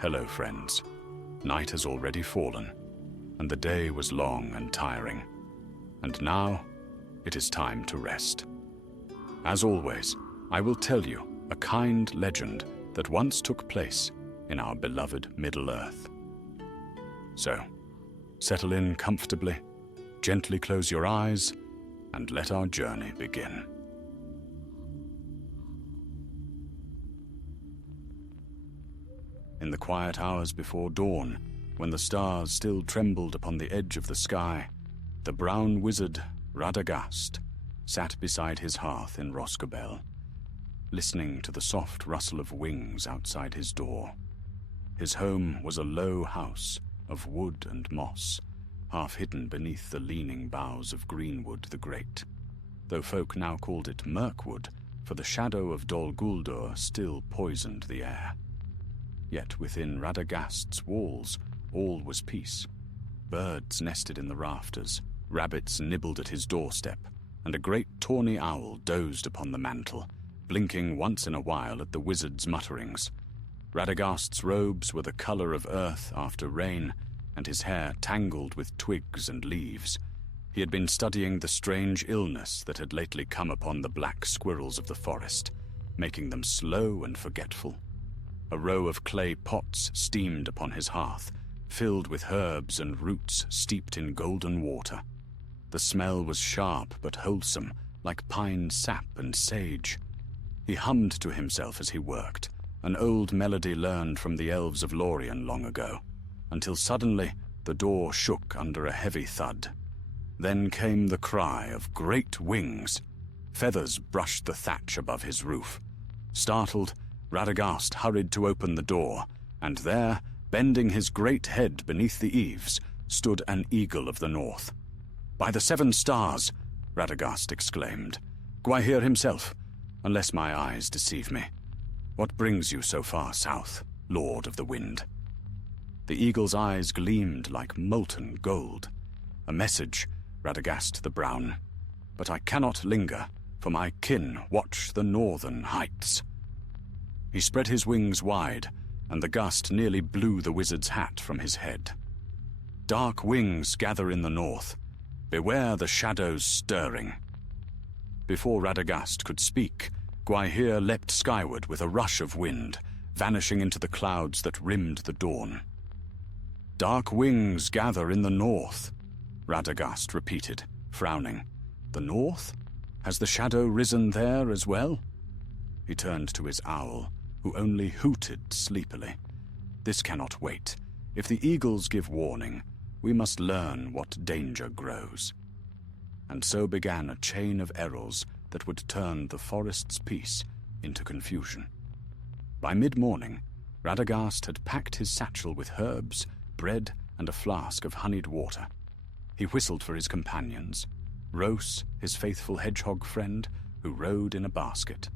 Hello, friends. Night has already fallen, and the day was long and tiring. And now, it is time to rest. As always, I will tell you a kind legend that once took place in our beloved Middle-earth. So, settle in comfortably, gently close your eyes, and let our journey begin. In the quiet hours before dawn, when the stars still trembled upon the edge of the sky, the brown wizard, Radagast, sat beside his hearth in Roscobel, listening to the soft rustle of wings outside his door. His home was a low house of wood and moss, half hidden beneath the leaning boughs of Greenwood the Great, though folk now called it Mirkwood, for the shadow of Dol Guldur still poisoned the air. Yet within Radagast's walls all was peace. Birds nested in the rafters, rabbits nibbled at his doorstep, and a great tawny owl dozed upon the mantel, blinking once in a while at the wizard's mutterings. Radagast's robes were the colour of earth after rain, and his hair tangled with twigs and leaves. He had been studying the strange illness that had lately come upon the black squirrels of the forest, making them slow and forgetful. A row of clay pots steamed upon his hearth, filled with herbs and roots steeped in golden water. The smell was sharp but wholesome, like pine sap and sage. He hummed to himself as he worked, an old melody learned from the elves of Lorien long ago, until suddenly the door shook under a heavy thud. Then came the cry of great wings. Feathers brushed the thatch above his roof. Startled, Radagast hurried to open the door, and there, bending his great head beneath the eaves, stood an eagle of the north. "By the 7 stars!" Radagast exclaimed. "Gwaihir himself, unless my eyes deceive me. What brings you so far south, Lord of the Wind?" The eagle's eyes gleamed like molten gold. "A message, Radagast the Brown. But I cannot linger, for my kin watch the northern heights." He spread his wings wide, and the gust nearly blew the wizard's hat from his head. "Dark wings gather in the north. Beware the shadows stirring." Before Radagast could speak, Gwaihir leapt skyward with a rush of wind, vanishing into the clouds that rimmed the dawn. "Dark wings gather in the north," Radagast repeated, frowning. "The north? Has the shadow risen there as well?" He turned to his owl, who only hooted sleepily. "This cannot wait. If the eagles give warning, we must learn what danger grows." And so began a chain of errors that would turn the forest's peace into confusion. By mid-morning, Radagast had packed his satchel with herbs, bread, and a flask of honeyed water. He whistled for his companions, Rose, his faithful hedgehog friend, who rode in a basket,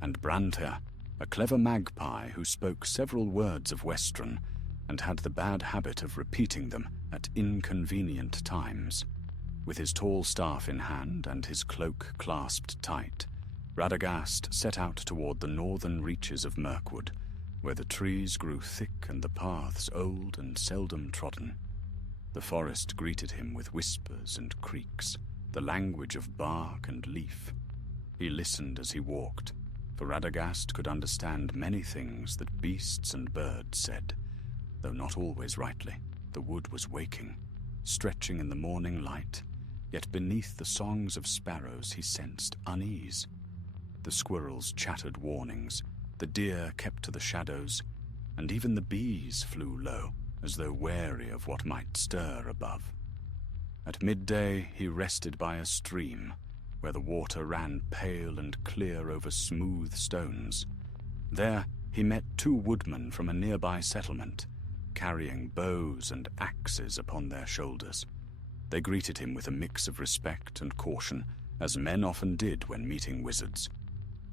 and Branta, a clever magpie who spoke several words of Westron and had the bad habit of repeating them at inconvenient times. With his tall staff in hand and his cloak clasped tight, Radagast set out toward the northern reaches of Mirkwood, where the trees grew thick and the paths old and seldom trodden. The forest greeted him with whispers and creaks, the language of bark and leaf. He listened as he walked, for Radagast could understand many things that beasts and birds said, though not always rightly. The wood was waking, stretching in the morning light, yet beneath the songs of sparrows he sensed unease. The squirrels chattered warnings, the deer kept to the shadows, and even the bees flew low, as though wary of what might stir above. At midday he rested by a stream, where the water ran pale and clear over smooth stones. There he met 2 woodmen from a nearby settlement, carrying bows and axes upon their shoulders. They greeted him with a mix of respect and caution, as men often did when meeting wizards.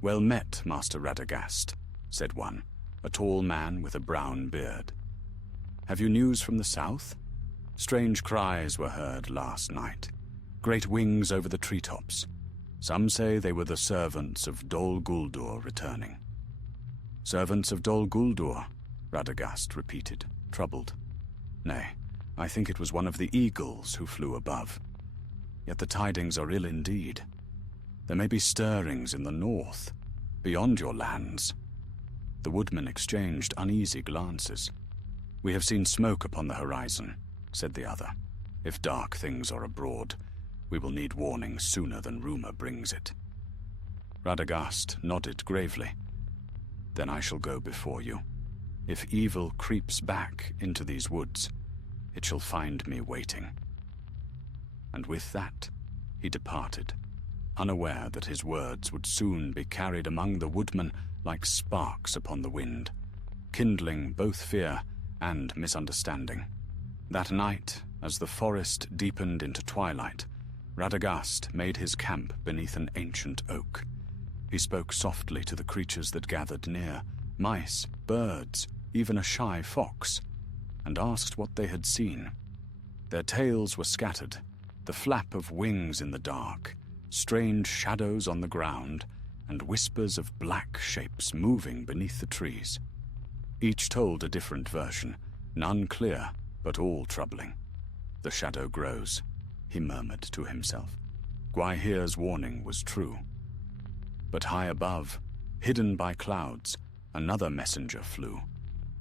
"Well met, Master Radagast," said one, a tall man with a brown beard. "Have you news from the south? Strange cries were heard last night, great wings over the treetops. Some say they were the servants of Dol Guldur returning." "Servants of Dol Guldur? Radagast repeated, troubled. Nay, I think it was one of the eagles who flew above. Yet the tidings are ill indeed. There may be stirrings in the north, beyond your lands. The woodmen exchanged uneasy glances. We have seen smoke upon the horizon, said the other. If dark things are abroad, we will need warning sooner than rumor brings it. Radagast nodded gravely. Then I shall go before you. If evil creeps back into these woods, it shall find me waiting. And with that, he departed, unaware that his words would soon be carried among the woodmen like sparks upon the wind, kindling both fear and misunderstanding. That night, as the forest deepened into twilight, Radagast made his camp beneath an ancient oak. He spoke softly to the creatures that gathered near, mice, birds, even a shy fox, and asked what they had seen. Their tales were scattered, the flap of wings in the dark, strange shadows on the ground, and whispers of black shapes moving beneath the trees. Each told a different version, none clear, but all troubling. The shadow grows, he murmured to himself. Gwaihir's warning was true. But high above, hidden by clouds, another messenger flew,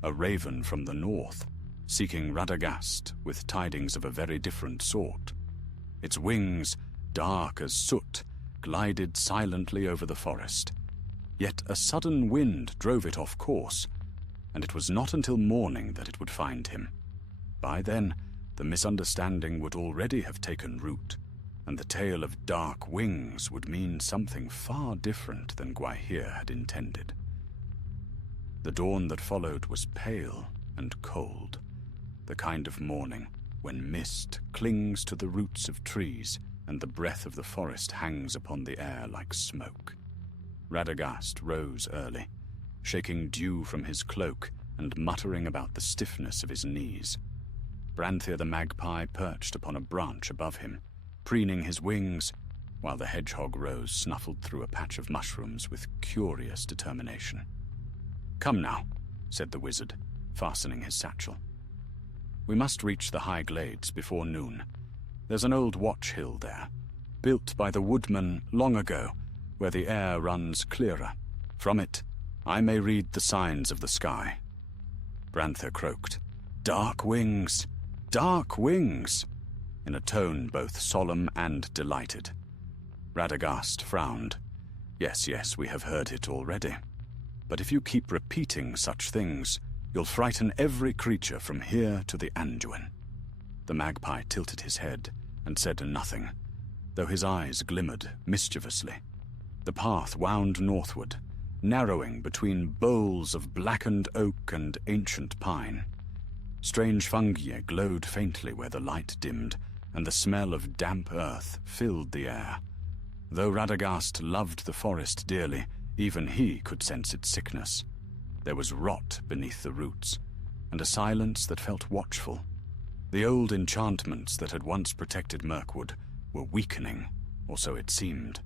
a raven from the north, seeking Radagast with tidings of a very different sort. Its wings, dark as soot, glided silently over the forest. Yet a sudden wind drove it off course, and it was not until morning that it would find him. By then, the misunderstanding would already have taken root, and the tale of dark wings would mean something far different than Gwaihir had intended. The dawn that followed was pale and cold, the kind of morning when mist clings to the roots of trees and the breath of the forest hangs upon the air like smoke. Radagast rose early, shaking dew from his cloak and muttering about the stiffness of his knees. Branthir the magpie perched upon a branch above him, preening his wings, while the hedgehog rose snuffled through a patch of mushrooms with curious determination. "Come now," said the wizard, fastening his satchel. "We must reach the high glades before noon. There's an old watch hill there, built by the woodmen long ago, where the air runs clearer. From it, I may read the signs of the sky." Branthir croaked, "Dark wings! Dark wings!" in a tone both solemn and delighted. Radagast frowned. Yes, we have heard it already. But if you keep repeating such things, you'll frighten every creature from here to the Anduin." The magpie tilted his head and said nothing, though his eyes glimmered mischievously. The path wound northward, narrowing between boles of blackened oak and ancient pine. Strange fungi glowed faintly where the light dimmed, and the smell of damp earth filled the air. Though Radagast loved the forest dearly, even he could sense its sickness. There was rot beneath the roots, and a silence that felt watchful. The old enchantments that had once protected Mirkwood were weakening, or so it seemed.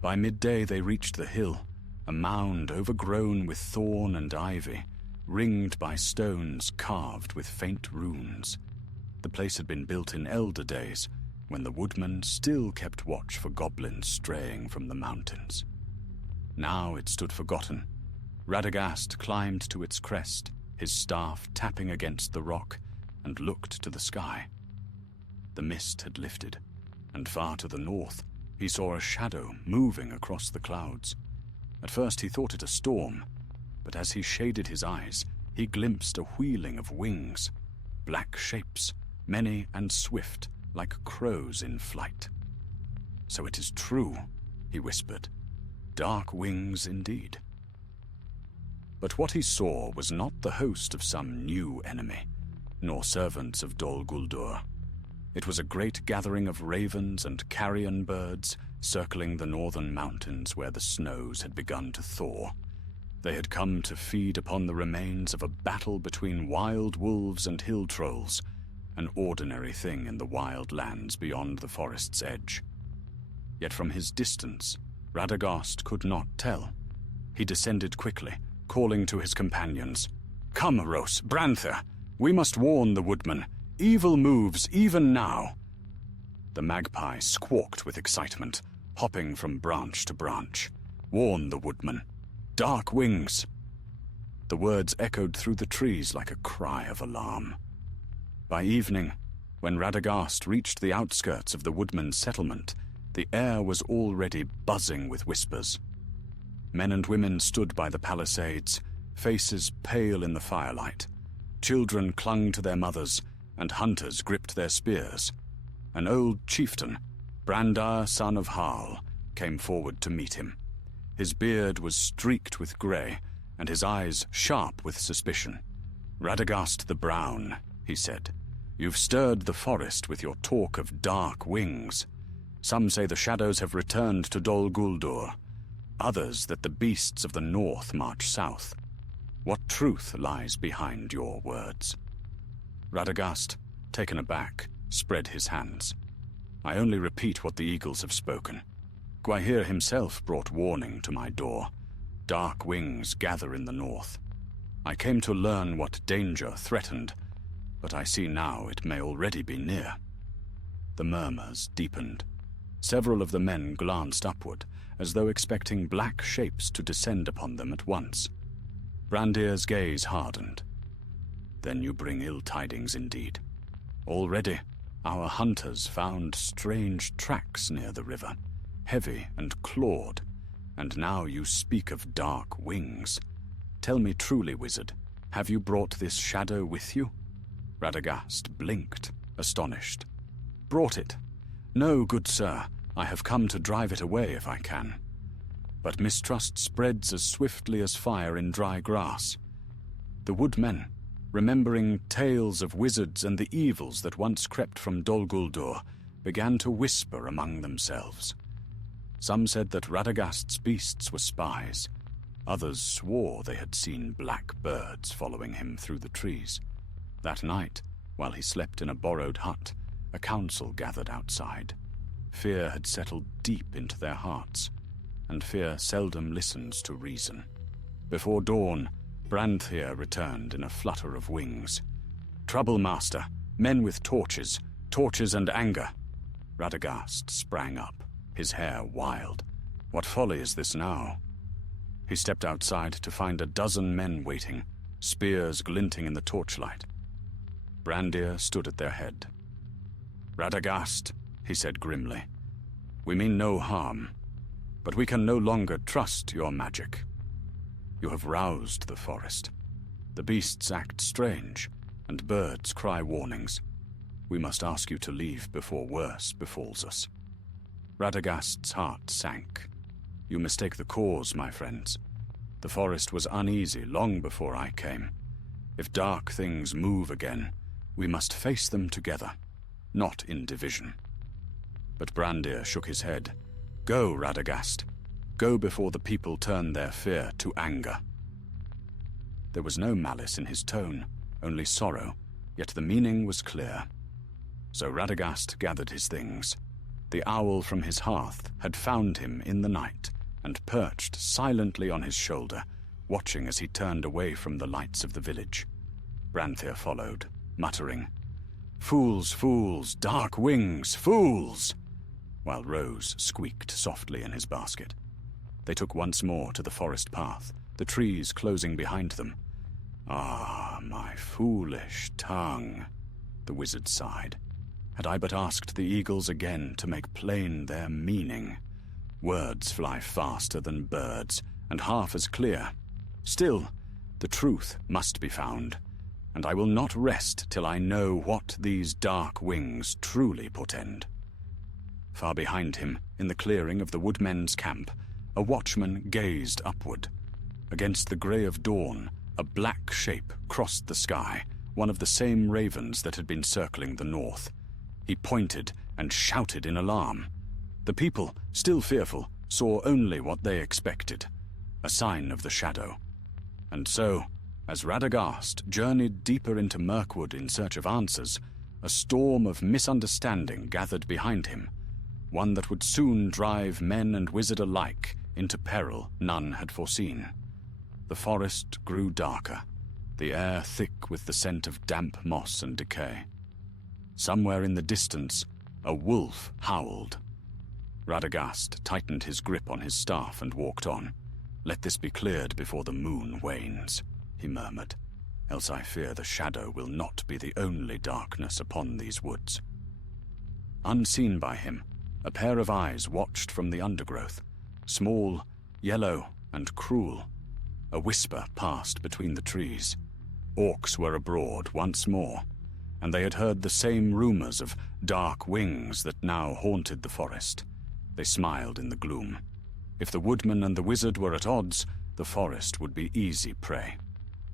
By midday they reached the hill, a mound overgrown with thorn and ivy, ringed by stones carved with faint runes. The place had been built in elder days, when the woodmen still kept watch for goblins straying from the mountains. Now it stood forgotten. Radagast climbed to its crest, his staff tapping against the rock, and looked to the sky. The mist had lifted, and far to the north he saw a shadow moving across the clouds. At first he thought it a storm, but as he shaded his eyes, he glimpsed a wheeling of wings, black shapes, many and swift, like crows in flight. "So it is true," he whispered. "Dark wings indeed." But what he saw was not the host of some new enemy, nor servants of Dol Guldur. It was a great gathering of ravens and carrion birds circling the northern mountains where the snows had begun to thaw. They had come to feed upon the remains of a battle between wild wolves and hill trolls, an ordinary thing in the wild lands beyond the forest's edge. Yet from his distance, Radagast could not tell. He descended quickly, calling to his companions. Come, Ros, Branther, we must warn the woodman. Evil moves even now." The magpie squawked with excitement, hopping from branch to branch. "Warn the woodman. Dark wings." The words echoed through the trees like a cry of alarm. By evening, when Radagast reached the outskirts of the woodman's settlement, the air was already buzzing with whispers. Men and women stood by the palisades, faces pale in the firelight. Children clung to their mothers, and hunters gripped their spears. An old chieftain, Brandar, son of Harl, came forward to meet him. His beard was streaked with grey, and his eyes sharp with suspicion. "Radagast the Brown," he said, "you've stirred the forest with your talk of dark wings. Some say the shadows have returned to Dol Guldur, others that the beasts of the north march south. What truth lies behind your words?" Radagast, taken aback, spread his hands. "I only repeat what the eagles have spoken. Gwaihir himself brought warning to my door. Dark wings gather in the north. I came to learn what danger threatened, but I see now it may already be near." The murmurs deepened. Several of the men glanced upward, as though expecting black shapes to descend upon them at once. Brandir's gaze hardened. "Then you bring ill tidings indeed. Already, our hunters found strange tracks near the river, heavy and clawed, and now you speak of dark wings. Tell me truly, wizard, have you brought this shadow with you?" Radagast blinked, astonished. "Brought it? No, good sir, I have come to drive it away if I can. But mistrust spreads as swiftly as fire in dry grass. The woodmen, remembering tales of wizards and the evils that once crept from Dol Guldur, began to whisper among themselves. Some said that Radagast's beasts were spies. Others swore they had seen black birds following him through the trees. That night, while he slept in a borrowed hut, a council gathered outside. Fear had settled deep into their hearts, and fear seldom listens to reason. Before dawn, Brandthir returned in a flutter of wings. "Trouble, master, men with torches and anger." Radagast sprang up, his hair wild. "What folly is this now?" He stepped outside to find a dozen men waiting, spears glinting in the torchlight. Brandir stood at their head. "Radagast," he said grimly, "we mean no harm, but we can no longer trust your magic. You have roused the forest. The beasts act strange, and birds cry warnings. We must ask you to leave before worse befalls us." Radagast's heart sank. "You mistake the cause, my friends. The forest was uneasy long before I came. If dark things move again, we must face them together, not in division." But Brandir shook his head. "Go, Radagast. Go before the people turn their fear to anger." There was no malice in his tone, only sorrow, yet the meaning was clear. So Radagast gathered his things. The owl from his hearth had found him in the night and perched silently on his shoulder, watching as he turned away from the lights of the village. Brantthir followed, muttering, "Fools, fools, dark wings, fools!" while Rose squeaked softly in his basket. They took once more to the forest path, the trees closing behind them. "Ah, my foolish tongue," the wizard sighed. "Had I but asked the eagles again to make plain their meaning. Words fly faster than birds, and half as clear. Still, the truth must be found, and I will not rest till I know what these dark wings truly portend." Far behind him, in the clearing of the woodmen's camp, a watchman gazed upward. Against the grey of dawn, a black shape crossed the sky, one of the same ravens that had been circling the north. He pointed and shouted in alarm. The people, still fearful, saw only what they expected, a sign of the shadow. And so, as Radagast journeyed deeper into Mirkwood in search of answers, a storm of misunderstanding gathered behind him, one that would soon drive men and wizard alike into peril none had foreseen. The forest grew darker. the air thick with the scent of damp moss and decay. Somewhere in the distance, a wolf howled. Radagast tightened his grip on his staff and walked on. "Let this be cleared before the moon wanes," he murmured, "else I fear the shadow will not be the only darkness upon these woods." Unseen by him, a pair of eyes watched from the undergrowth, small, yellow, and cruel. A whisper passed between the trees. Orcs were abroad once more, and they had heard the same rumors of dark wings that now haunted the forest. They smiled in the gloom. If the woodman and the wizard were at odds, the forest would be easy prey.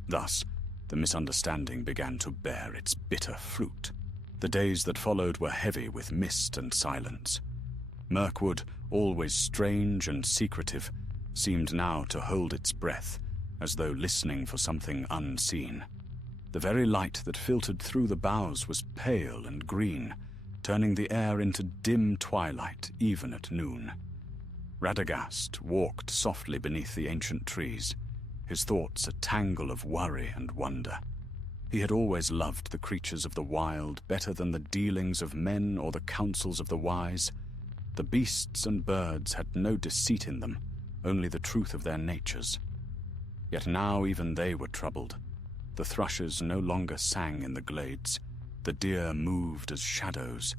Thus, the misunderstanding began to bear its bitter fruit. The days that followed were heavy with mist and silence. Mirkwood, always strange and secretive, seemed now to hold its breath, as though listening for something unseen. The very light that filtered through the boughs was pale and green, turning the air into dim twilight even at noon. Radagast walked softly beneath the ancient trees, his thoughts a tangle of worry and wonder. He had always loved the creatures of the wild better than the dealings of men or the counsels of the wise. The beasts and birds had no deceit in them, only the truth of their natures. Yet now even they were troubled. The thrushes no longer sang in the glades, the deer moved as shadows,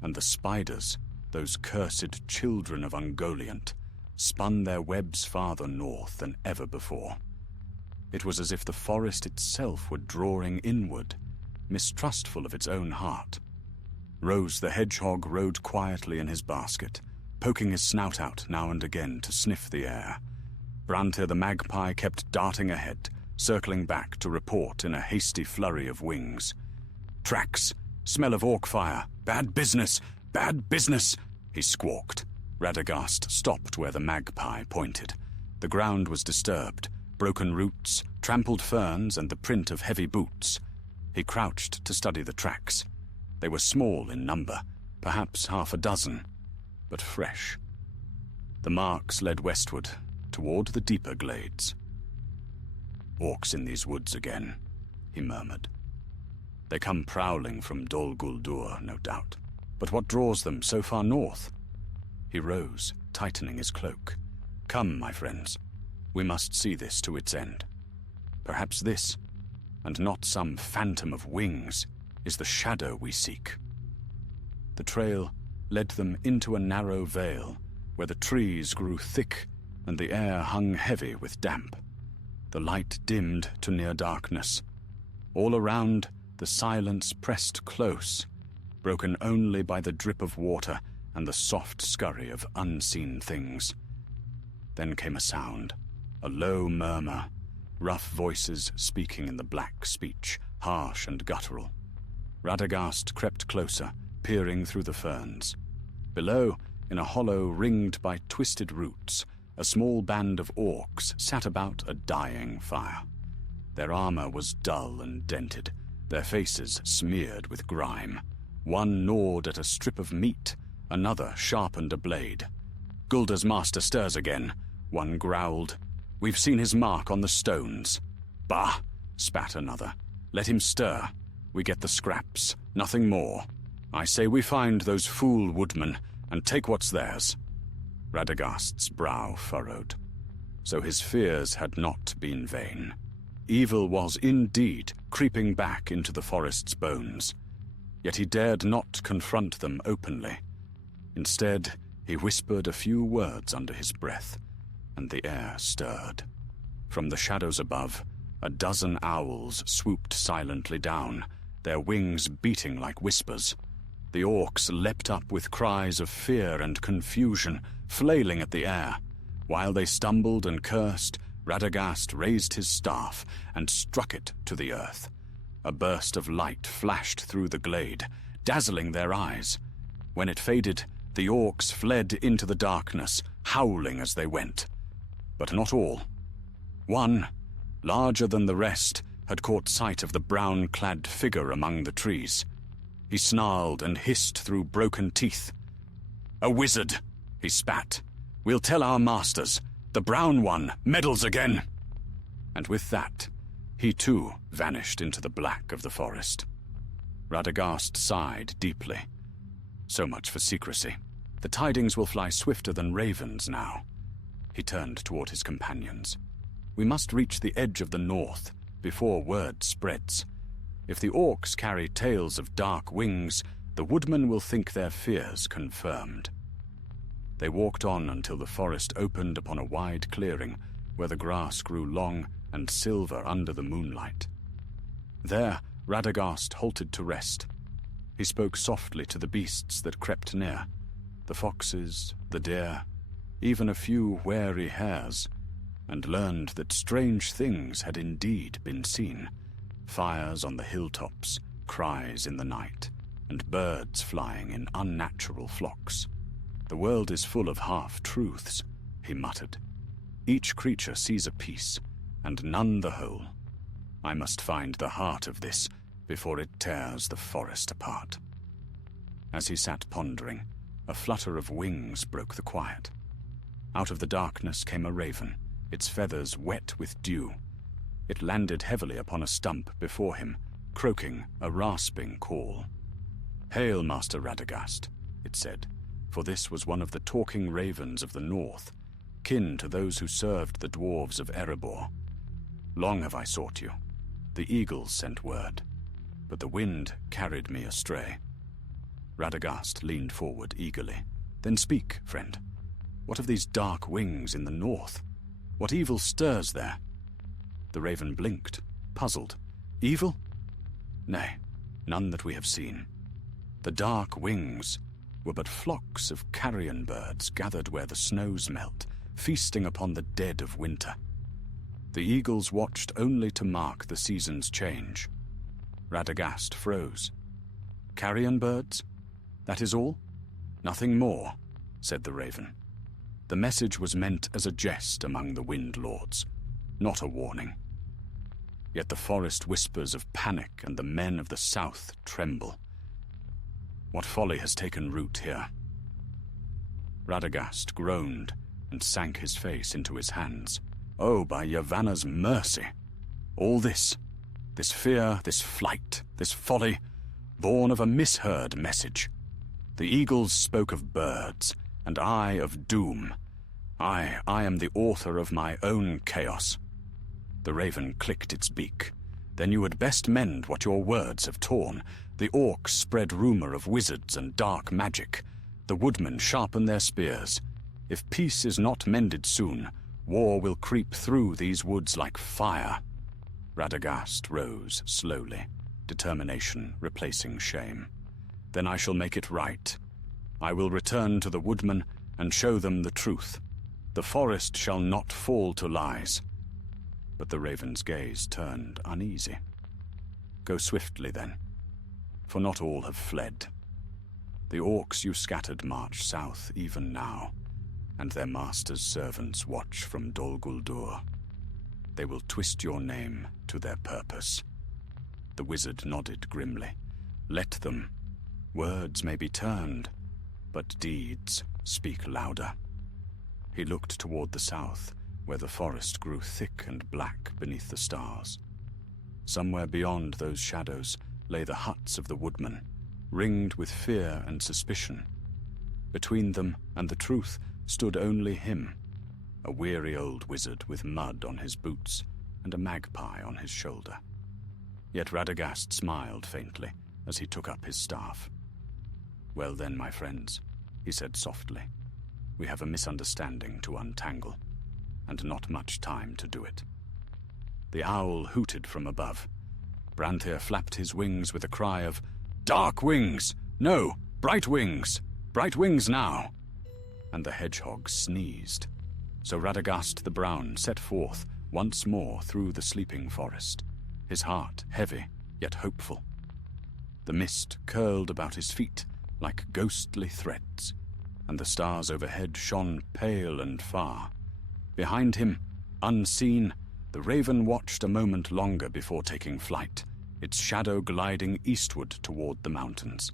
and the spiders, those cursed children of Ungoliant, spun their webs farther north than ever before. It was as if the forest itself were drawing inward, mistrustful of its own heart. Rose the hedgehog rode quietly in his basket, poking his snout out now and again to sniff the air. Brante the magpie kept darting ahead, circling back to report in a hasty flurry of wings. "Tracks! Smell of orc fire! Bad business! Bad business!" he squawked. Radagast stopped where the magpie pointed. The ground was disturbed, broken roots, trampled ferns, and the print of heavy boots. He crouched to study the tracks. They were small in number, perhaps half a dozen, but fresh. The marks led westward, toward the deeper glades. "Orcs in these woods again," he murmured. "They come prowling from Dol Guldur, no doubt. But what draws them so far north?" He rose, tightening his cloak. "Come, my friends. We must see this to its end. Perhaps this, and not some phantom of wings, is the shadow we seek." The trail led them into a narrow vale, where the trees grew thick and the air hung heavy with damp. The light dimmed to near darkness. All around, the silence pressed close, broken only by the drip of water and the soft scurry of unseen things. Then came a sound, a low murmur, rough voices speaking in the black speech, harsh and guttural. Radagast crept closer, peering through the ferns. Below, in a hollow ringed by twisted roots, a small band of orcs sat about a dying fire. Their armor was dull and dented, their faces smeared with grime. One gnawed at a strip of meat, another sharpened a blade. "Gulda's master stirs again," one growled. "We've seen his mark on the stones." "Bah," spat another. "Let him stir. We get the scraps, nothing more. I say we find those fool woodmen and take what's theirs." Radagast's brow furrowed. So his fears had not been vain. Evil was indeed creeping back into the forest's bones. Yet he dared not confront them openly. Instead, he whispered a few words under his breath, and the air stirred. From the shadows above, a dozen owls swooped silently down, their wings beating like whispers. The orcs leapt up with cries of fear and confusion, flailing at the air. While they stumbled and cursed, Radagast raised his staff and struck it to the earth. A burst of light flashed through the glade, dazzling their eyes. When it faded, the orcs fled into the darkness, howling as they went. But not all. One, larger than the rest, had caught sight of the brown-clad figure among the trees. He snarled and hissed through broken teeth. "A wizard," he spat. "We'll tell our masters. The brown one meddles again." And with that, He too vanished into the black of the forest. Radagast sighed deeply. So much for secrecy. The tidings will fly swifter than ravens now. He turned toward his companions. We must reach the edge of the north before word spreads. If the orcs carry tales of dark wings, the woodmen will think their fears confirmed. They walked on until the forest opened upon a wide clearing where the grass grew long and silver under the moonlight. There, Radagast halted to rest. He spoke softly to the beasts that crept near, the foxes, the deer, even a few wary hares, and learned that strange things had indeed been seen. Fires on the hilltops, cries in the night, and birds flying in unnatural flocks. The world is full of half-truths, he muttered. Each creature sees a piece, and none the whole. I must find the heart of this before it tears the forest apart. As he sat pondering, a flutter of wings broke the quiet. Out of the darkness came a raven, its feathers wet with dew. It landed heavily upon a stump before him, croaking a rasping call. "Hail, Master Radagast," it said, for this was one of the talking ravens of the north, kin to those who served the dwarves of Erebor. "Long have I sought you. The eagles sent word, but the wind carried me astray." Radagast leaned forward eagerly. "Then speak, friend. What of these dark wings in the north? What evil stirs there?" The raven blinked, puzzled. "Evil? Nay, none that we have seen. The dark wings were but flocks of carrion birds gathered where the snows melt, feasting upon the dead of winter. The eagles watched only to mark the season's change." Radagast froze. "Carrion birds? That is all? Nothing more?" said the raven. The message was meant as a jest among the wind lords, not a warning. Yet the forest whispers of panic, and the men of the south tremble. What folly has taken root here? Radagast groaned and sank his face into his hands. Oh, by Yavanna's mercy! All this fear, this flight, this folly, born of a misheard message. The eagles spoke of birds, and I of doom. I am the author of my own chaos. The raven clicked its beak. Then you had best mend what your words have torn. The orcs spread rumor of wizards and dark magic. The woodmen sharpen their spears. If peace is not mended soon, war will creep through these woods like fire. Radagast rose slowly, determination replacing shame. Then I shall make it right. I will return to the woodmen and show them the truth. The forest shall not fall to lies. But the raven's gaze turned uneasy. Go swiftly then, for not all have fled. The orcs you scattered march south even now, and their master's servants watch from Dol Guldur. They will twist your name to their purpose. The wizard nodded grimly. Let them. Words may be turned, but deeds speak louder. He looked toward the south, where the forest grew thick and black beneath the stars. Somewhere beyond those shadows lay the huts of the woodmen, ringed with fear and suspicion. Between them and the truth stood only him, a weary old wizard with mud on his boots and a magpie on his shoulder. Yet Radagast smiled faintly as he took up his staff. "Well then, my friends," he said softly, "we have a misunderstanding to untangle, and not much time to do it." The owl hooted from above. Branthir flapped his wings with a cry of, "Dark wings! No, bright wings! Bright wings now!" And the hedgehog sneezed. So Radagast the Brown set forth once more through the sleeping forest, his heart heavy yet hopeful. The mist curled about his feet like ghostly threads, and the stars overhead shone pale and far. Behind him, unseen, the raven watched a moment longer before taking flight, its shadow gliding eastward toward the mountains.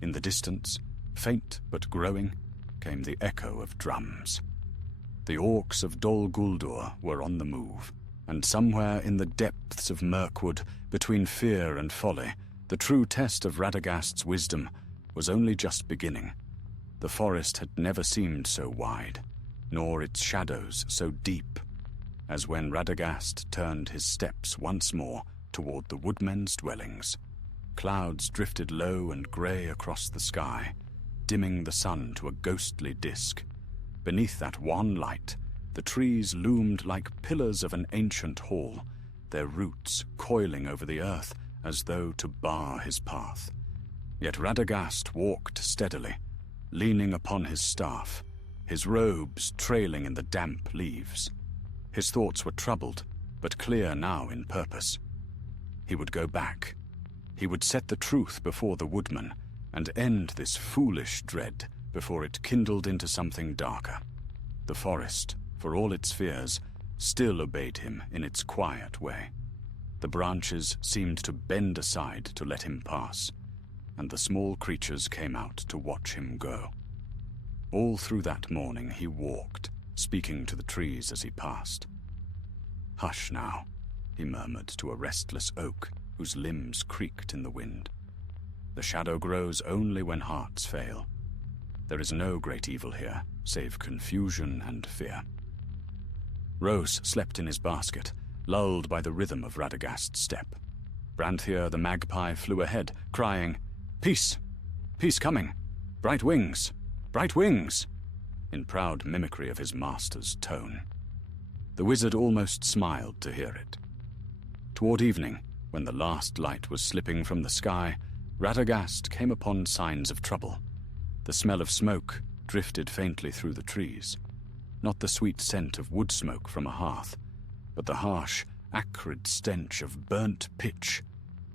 In the distance, faint but growing, came the echo of drums. The orcs of Dol Guldur were on the move, And somewhere in the depths of Mirkwood, between fear and folly, the true test of Radagast's wisdom was only just beginning. The forest had never seemed so wide, nor its shadows so deep, as when Radagast turned his steps once more toward the woodmen's dwellings. Clouds drifted low and grey across the sky, dimming the sun to a ghostly disk. Beneath that wan light, the trees loomed like pillars of an ancient hall, their roots coiling over the earth as though to bar his path. Yet Radagast walked steadily, leaning upon his staff, his robes trailing in the damp leaves. His thoughts were troubled, but clear now in purpose. He would go back. He would set the truth before the woodman, and end this foolish dread before it kindled into something darker. The forest, for all its fears, still obeyed him in its quiet way. The branches seemed to bend aside to let him pass, and the small creatures came out to watch him go. All through that morning he walked, speaking to the trees as he passed. "Hush now," he murmured to a restless oak whose limbs creaked in the wind. "The shadow grows only when hearts fail. There is no great evil here, save confusion and fear." Rose slept in his basket, lulled by the rhythm of Radagast's step. Branthier the magpie flew ahead, crying, "Peace! Peace coming! Bright wings! Bright wings!" in proud mimicry of his master's tone. The wizard almost smiled to hear it. Toward evening, when the last light was slipping from the sky, Radagast came upon signs of trouble. The smell of smoke drifted faintly through the trees. Not the sweet scent of wood smoke from a hearth, but the harsh, acrid stench of burnt pitch.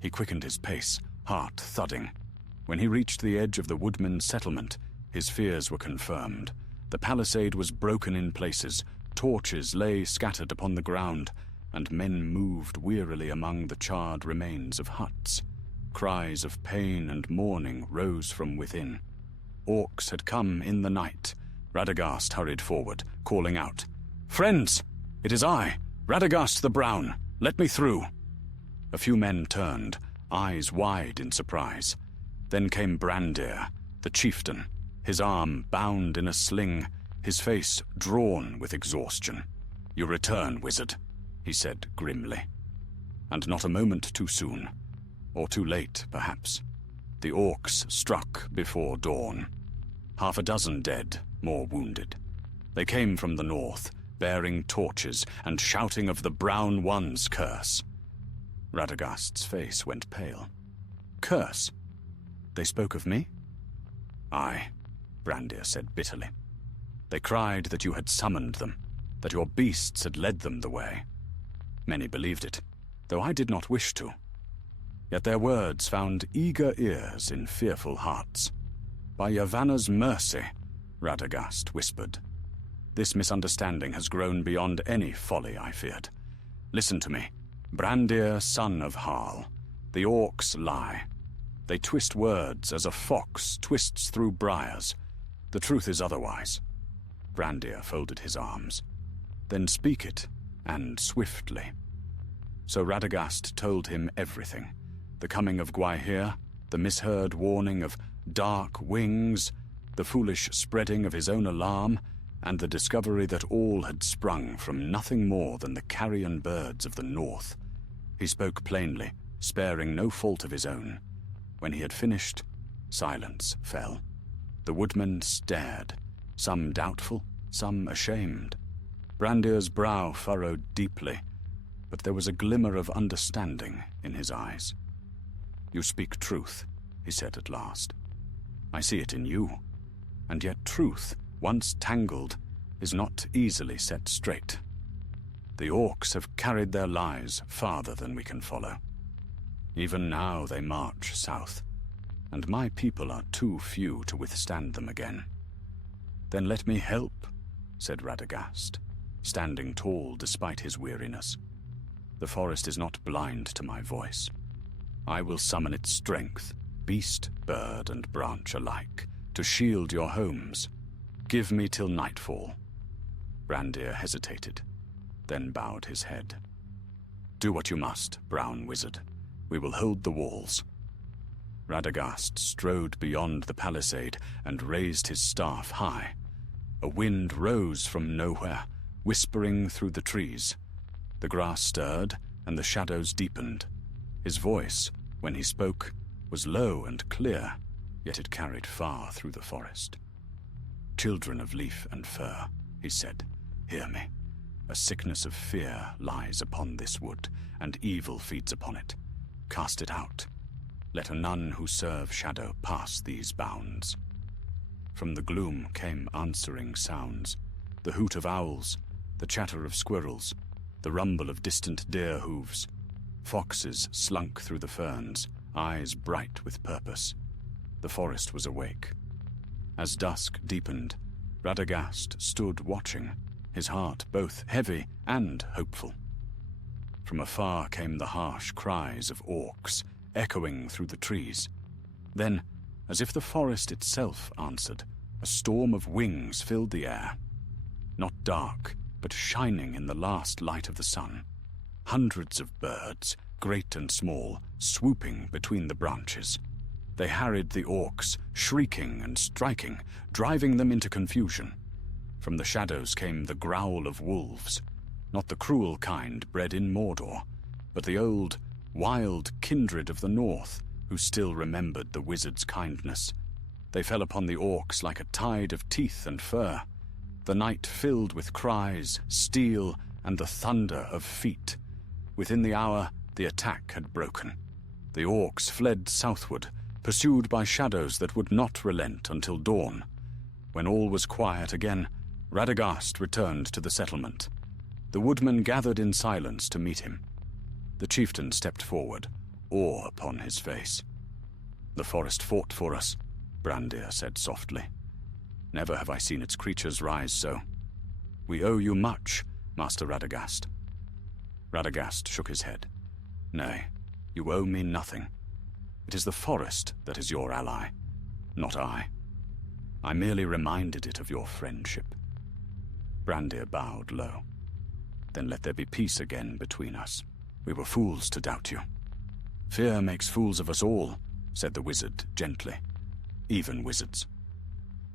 He quickened his pace, heart thudding. When he reached the edge of the woodmen's settlement, his fears were confirmed. The palisade was broken in places, torches lay scattered upon the ground, and men moved wearily among the charred remains of huts. Cries of pain and mourning rose from within. Orcs had come in the night. Radagast hurried forward, calling out, "Friends! It is I, Radagast the Brown. Let me through." A few men turned, eyes wide in surprise. Then came Brandir, the chieftain, his arm bound in a sling, his face drawn with exhaustion. "You return, wizard," he said grimly. And not a moment too soon, or too late, perhaps. The orcs struck before dawn. 6 dead, more wounded. They came from the north, bearing torches and shouting of the Brown One's curse. Radagast's face went pale. "Curse? They spoke of me?" "Aye," Brandir said bitterly. "They cried that you had summoned them, that your beasts had led them the way. Many believed it, though I did not wish to. Yet their words found eager ears in fearful hearts. 'By Yavanna's mercy,' Radagast whispered. 'This misunderstanding has grown beyond any folly I feared. Listen to me, Brandir, son of Harl. The orcs lie. They twist words as a fox twists through briars. The truth is otherwise.' Brandir folded his arms. 'Then speak it, and swiftly.' So Radagast told him everything. The coming of Gwaihir, the misheard warning of dark wings, the foolish spreading of his own alarm, and the discovery that all had sprung from nothing more than the carrion birds of the north. He spoke plainly, sparing no fault of his own. When he had finished, silence fell. The woodmen stared, some doubtful, some ashamed. Brandir's brow furrowed deeply, but there was a glimmer of understanding in his eyes. "You speak truth," he said at last. "I see it in you. And yet truth, once tangled, is not easily set straight. The orcs have carried their lies farther than we can follow. Even now they march south, and my people are too few to withstand them again." "Then let me help," said Radagast, standing tall despite his weariness. "The forest is not blind to my voice. I will summon its strength, beast, bird, and branch alike, to shield your homes. Give me till nightfall." Brandir hesitated, then bowed his head. Do what you must, brown wizard. We will hold the walls." Radagast strode beyond the palisade and raised his staff high. A wind rose from nowhere, whispering through the trees. The grass stirred, and the shadows deepened. His voice, when he spoke, was low and clear, yet it carried far through the forest. "Children of leaf and fur," he said, "hear me. A sickness of fear lies upon this wood, and evil feeds upon it. Cast it out. Let none who serve shadow pass these bounds." From the gloom came answering sounds, the hoot of owls, the chatter of squirrels, the rumble of distant deer hooves. Foxes slunk through the ferns, eyes bright with purpose. The forest was awake. As dusk deepened, Radagast stood watching, his heart both heavy and hopeful. From afar came the harsh cries of orcs, echoing through the trees. Then, as if the forest itself answered, a storm of wings filled the air. Not dark, but shining in the last light of the sun. Hundreds of birds, great and small, swooping between the branches. They harried the orcs, shrieking and striking, driving them into confusion. From the shadows came the growl of wolves, not the cruel kind bred in Mordor, but the old, wild kindred of the north, who still remembered the wizard's kindness. They fell upon the orcs like a tide of teeth and fur. The night filled with cries, steel, and the thunder of feet. Within the hour, the attack had broken. The orcs fled southward, pursued by shadows that would not relent until dawn. When all was quiet again, Radagast returned to the settlement. The woodmen gathered in silence to meet him. The chieftain stepped forward, awe upon his face. "The forest fought for us," Brandir said softly. "Never have I seen its creatures rise so. We owe you much, Master Radagast." Radagast shook his head. "Nay, you owe me nothing. It is the forest that is your ally, not I. I merely reminded it of your friendship." Brandir bowed low. "Then let there be peace again between us. We were fools to doubt you." "Fear makes fools of us all," said the wizard gently. "Even wizards."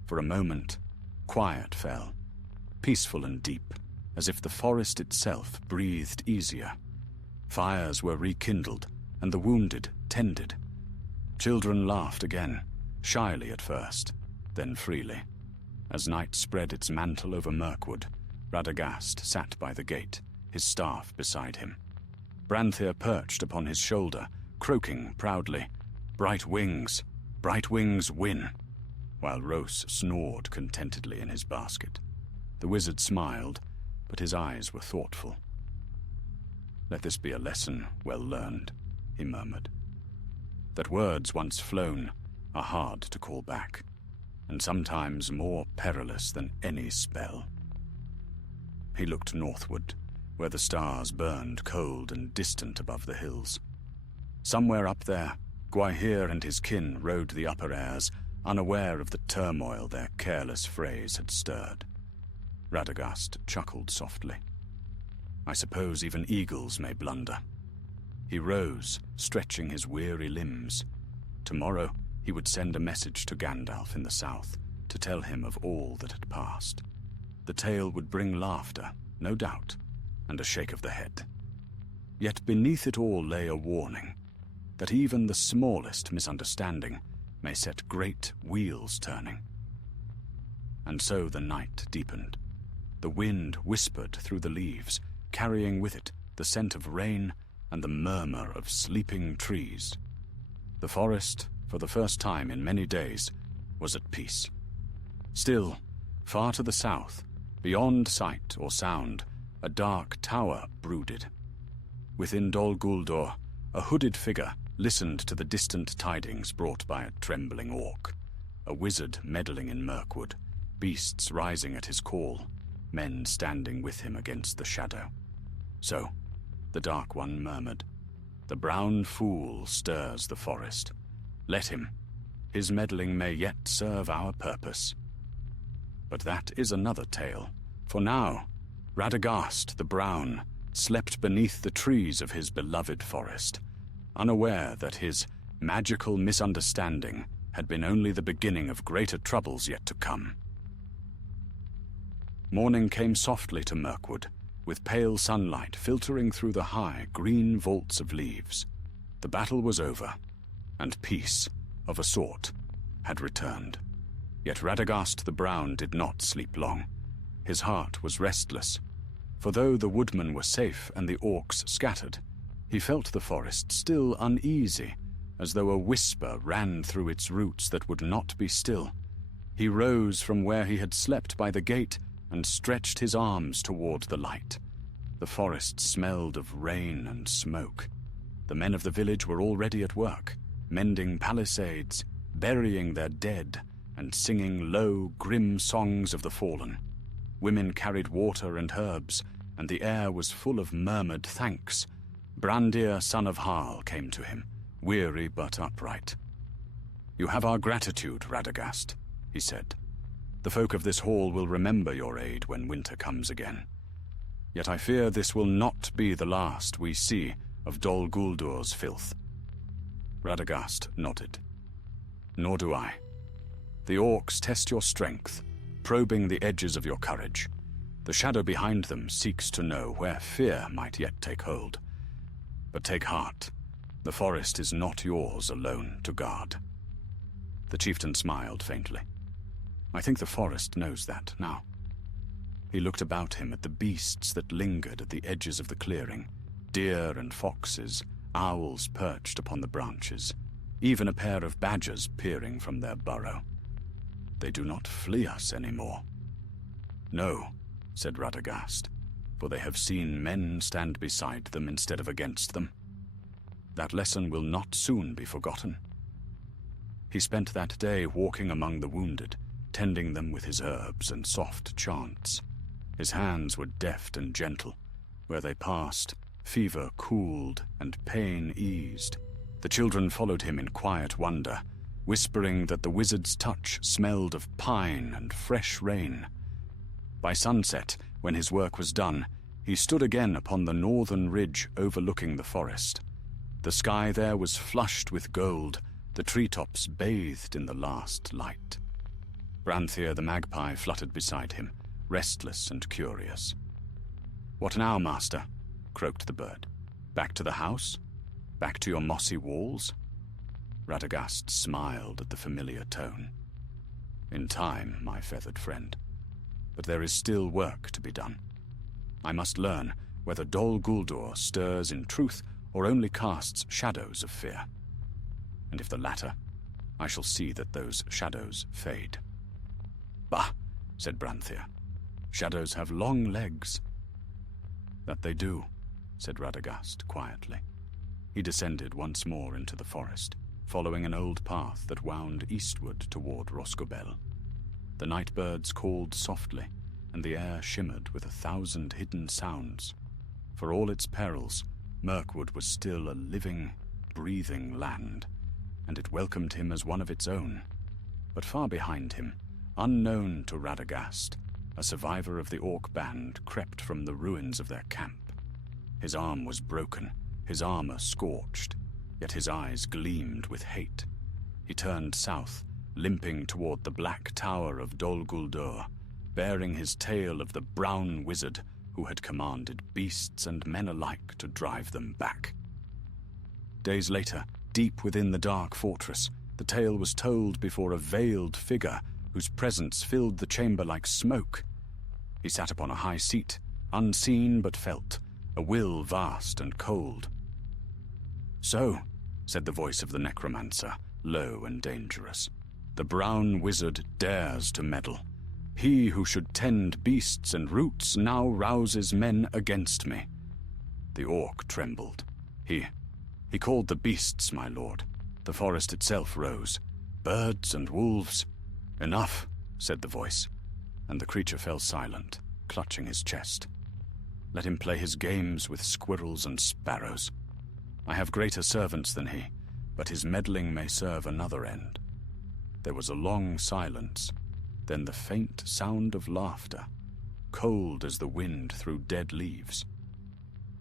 For a moment, quiet fell, peaceful and deep, as if the forest itself breathed easier. Fires were rekindled, and the wounded tended. Children laughed again, shyly at first, then freely. As night spread its mantle over Mirkwood, Radagast sat by the gate, his staff beside him. Branthir perched upon his shoulder, croaking proudly, bright wings win," while Rose snored contentedly in his basket. The wizard smiled, but his eyes were thoughtful. "Let this be a lesson well learned," he murmured. "That words once flown are hard to call back, and sometimes more perilous than any spell." He looked northward, where the stars burned cold and distant above the hills. Somewhere up there, Gwaihir and his kin rode the upper airs, unaware of the turmoil their careless phrase had stirred. Radagast chuckled softly. "I suppose even eagles may blunder." He rose, stretching his weary limbs. Tomorrow he would send a message to Gandalf in the south to tell him of all that had passed. The tale would bring laughter, no doubt, and a shake of the head. Yet beneath it all lay a warning that even the smallest misunderstanding may set great wheels turning. And so the night deepened. The wind whispered through the leaves, carrying with it the scent of rain and the murmur of sleeping trees. The forest, for the first time in many days, was at peace. Still, far to the south, beyond sight or sound, a dark tower brooded. Within Dol Guldur, a hooded figure listened to the distant tidings brought by a trembling orc, a wizard meddling in Mirkwood, beasts rising at his call, men standing with him against the shadow. "So," the Dark One murmured, "the brown fool stirs the forest. Let him. His meddling may yet serve our purpose." But that is another tale, for now, Radagast the Brown slept beneath the trees of his beloved forest, unaware that his magical misunderstanding had been only the beginning of greater troubles yet to come. Morning came softly to Mirkwood, with pale sunlight filtering through the high, green vaults of leaves. The battle was over, and peace, of a sort, had returned. Yet Radagast the Brown did not sleep long. His heart was restless, for though the woodmen were safe and the orcs scattered, he felt the forest still uneasy, as though a whisper ran through its roots that would not be still. He rose from where he had slept by the gate and stretched his arms toward the light. The forest smelled of rain and smoke. The men of the village were already at work, mending palisades, burying their dead, and singing low, grim songs of the fallen. Women carried water and herbs, and the air was full of murmured thanks. Brandir, son of Harl, came to him, weary but upright. "You have our gratitude, Radagast," he said. "The folk of this hall will remember your aid when winter comes again. Yet I fear this will not be the last we see of Dol Guldur filth." Radagast nodded. "Nor do I. The orcs test your strength, probing the edges of your courage. The shadow behind them seeks to know where fear might yet take hold. But take heart, the forest is not yours alone to guard." The chieftain smiled faintly. "I think the forest knows that now." He looked about him at the beasts that lingered at the edges of the clearing, deer and foxes, owls perched upon the branches, even a pair of badgers peering from their burrow. "They do not flee us anymore." "No," said Radagast, "for they have seen men stand beside them instead of against them. That lesson will not soon be forgotten." He spent that day walking among the wounded, tending them with his herbs and soft chants. His hands were deft and gentle. Where they passed, fever cooled and pain eased. The children followed him in quiet wonder, whispering that the wizard's touch smelled of pine and fresh rain. By sunset, when his work was done, he stood again upon the northern ridge overlooking the forest. The sky there was flushed with gold, the treetops bathed in the last light. Branthir the magpie fluttered beside him, restless and curious. "What now, master?" croaked the bird. "Back to the house? Back to your mossy walls?" Radagast smiled at the familiar tone. "In time, my feathered friend. But there is still work to be done. I must learn whether Dol Guldur stirs in truth or only casts shadows of fear. And if the latter, I shall see that those shadows fade." "Bah," said Branthir. "Shadows have long legs." "That they do," said Radagast quietly. He descended once more into the forest, following an old path that wound eastward toward Rosgobel. The night birds called softly, and the air shimmered with 1,000 hidden sounds. For all its perils, Mirkwood was still a living, breathing land, and it welcomed him as one of its own. But far behind him, unknown to Radagast, a survivor of the orc band crept from the ruins of their camp. His arm was broken, his armor scorched, yet his eyes gleamed with hate. He turned south, limping toward the black tower of Dol Guldur, bearing his tale of the brown wizard who had commanded beasts and men alike to drive them back. Days later, deep within the dark fortress, the tale was told before a veiled figure whose presence filled the chamber like smoke. He sat upon a high seat, unseen but felt, a will vast and cold. "So," said the voice of the necromancer, low and dangerous, "the brown wizard dares to meddle. He who should tend beasts and roots now rouses men against me." The orc trembled. He called the beasts, my lord. The forest itself rose. "Birds and wolves." "Enough," said the voice, and the creature fell silent, clutching his chest. "Let him play his games with squirrels and sparrows. I have greater servants than he, but his meddling may serve another end." There was a long silence, then the faint sound of laughter, cold as the wind through dead leaves.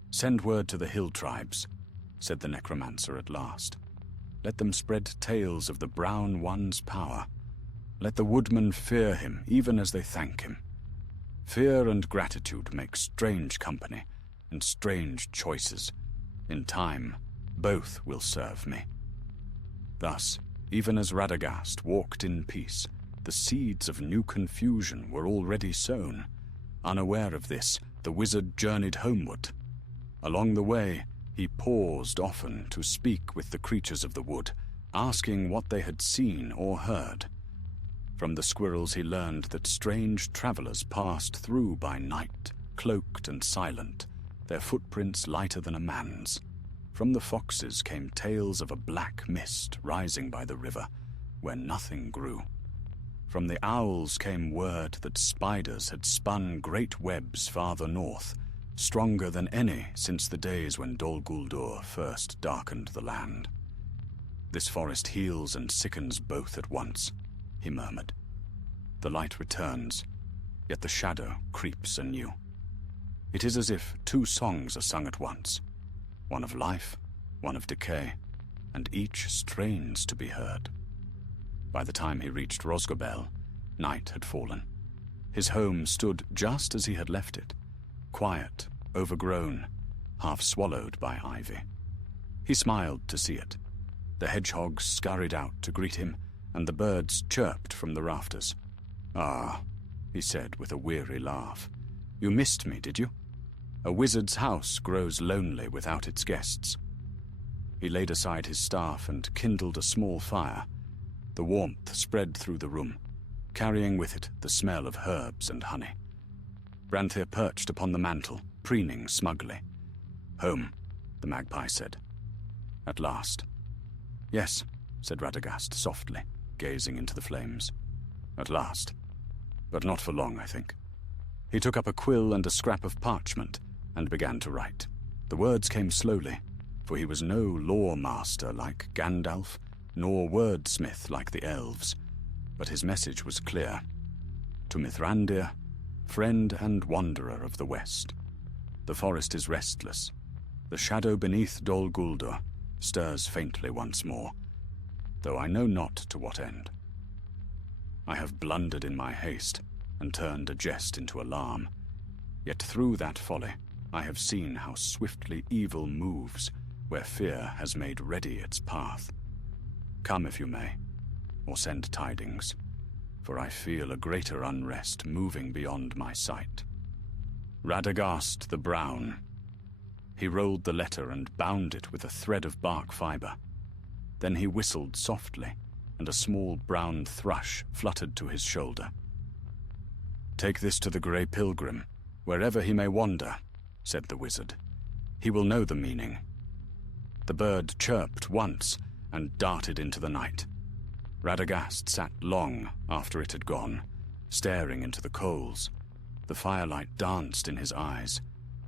"Send word to the hill tribes," said the necromancer at last. "Let them spread tales of the Brown One's power. Let the woodmen fear him even as they thank him. Fear and gratitude make strange company and strange choices. In time, both will serve me." Thus, even as Radagast walked in peace, the seeds of new confusion were already sown. Unaware of this, the wizard journeyed homeward. Along the way, he paused often to speak with the creatures of the wood, asking what they had seen or heard. From the squirrels he learned that strange travelers passed through by night, cloaked and silent, their footprints lighter than a man's. From the foxes came tales of a black mist rising by the river, where nothing grew. From the owls came word that spiders had spun great webs farther north, stronger than any since the days when Dol Guldur first darkened the land. "This forest heals and sickens both at once," he murmured. "The light returns, yet the shadow creeps anew. It is as if two songs are sung at once, one of life, one of decay, and each strains to be heard." By the time he reached Rosgobel, night had fallen. His home stood just as he had left it, quiet, overgrown, half swallowed by ivy. He smiled to see it. The hedgehogs scurried out to greet him, and the birds chirped from the rafters. "Ah," he said with a weary laugh, "you missed me, did you? A wizard's house grows lonely without its guests." He laid aside his staff and kindled a small fire. The warmth spread through the room, carrying with it the smell of herbs and honey. Branthir perched upon the mantel, preening smugly. "Home," the magpie said. "At last." "Yes," said Radagast softly, gazing into the flames. "At last. But not for long, I think." He took up a quill and a scrap of parchment and began to write. The words came slowly, for he was no lore master like Gandalf, nor wordsmith like the elves, but his message was clear. To Mithrandir, friend and wanderer of the West, the forest is restless. The shadow beneath Dol Guldur stirs faintly once more, though I know not to what end. I have blundered in my haste and turned a jest into alarm, yet through that folly I have seen how swiftly evil moves where fear has made ready its path. Come if you may, or send tidings, for I feel a greater unrest moving beyond my sight. Radagast the Brown. He rolled the letter and bound it with a thread of bark fiber. Then he whistled softly, and a small brown thrush fluttered to his shoulder. "Take this to the Grey Pilgrim, wherever he may wander," said the wizard. "He will know the meaning." The bird chirped once and darted into the night. Radagast sat long after it had gone, staring into the coals. The firelight danced in his eyes,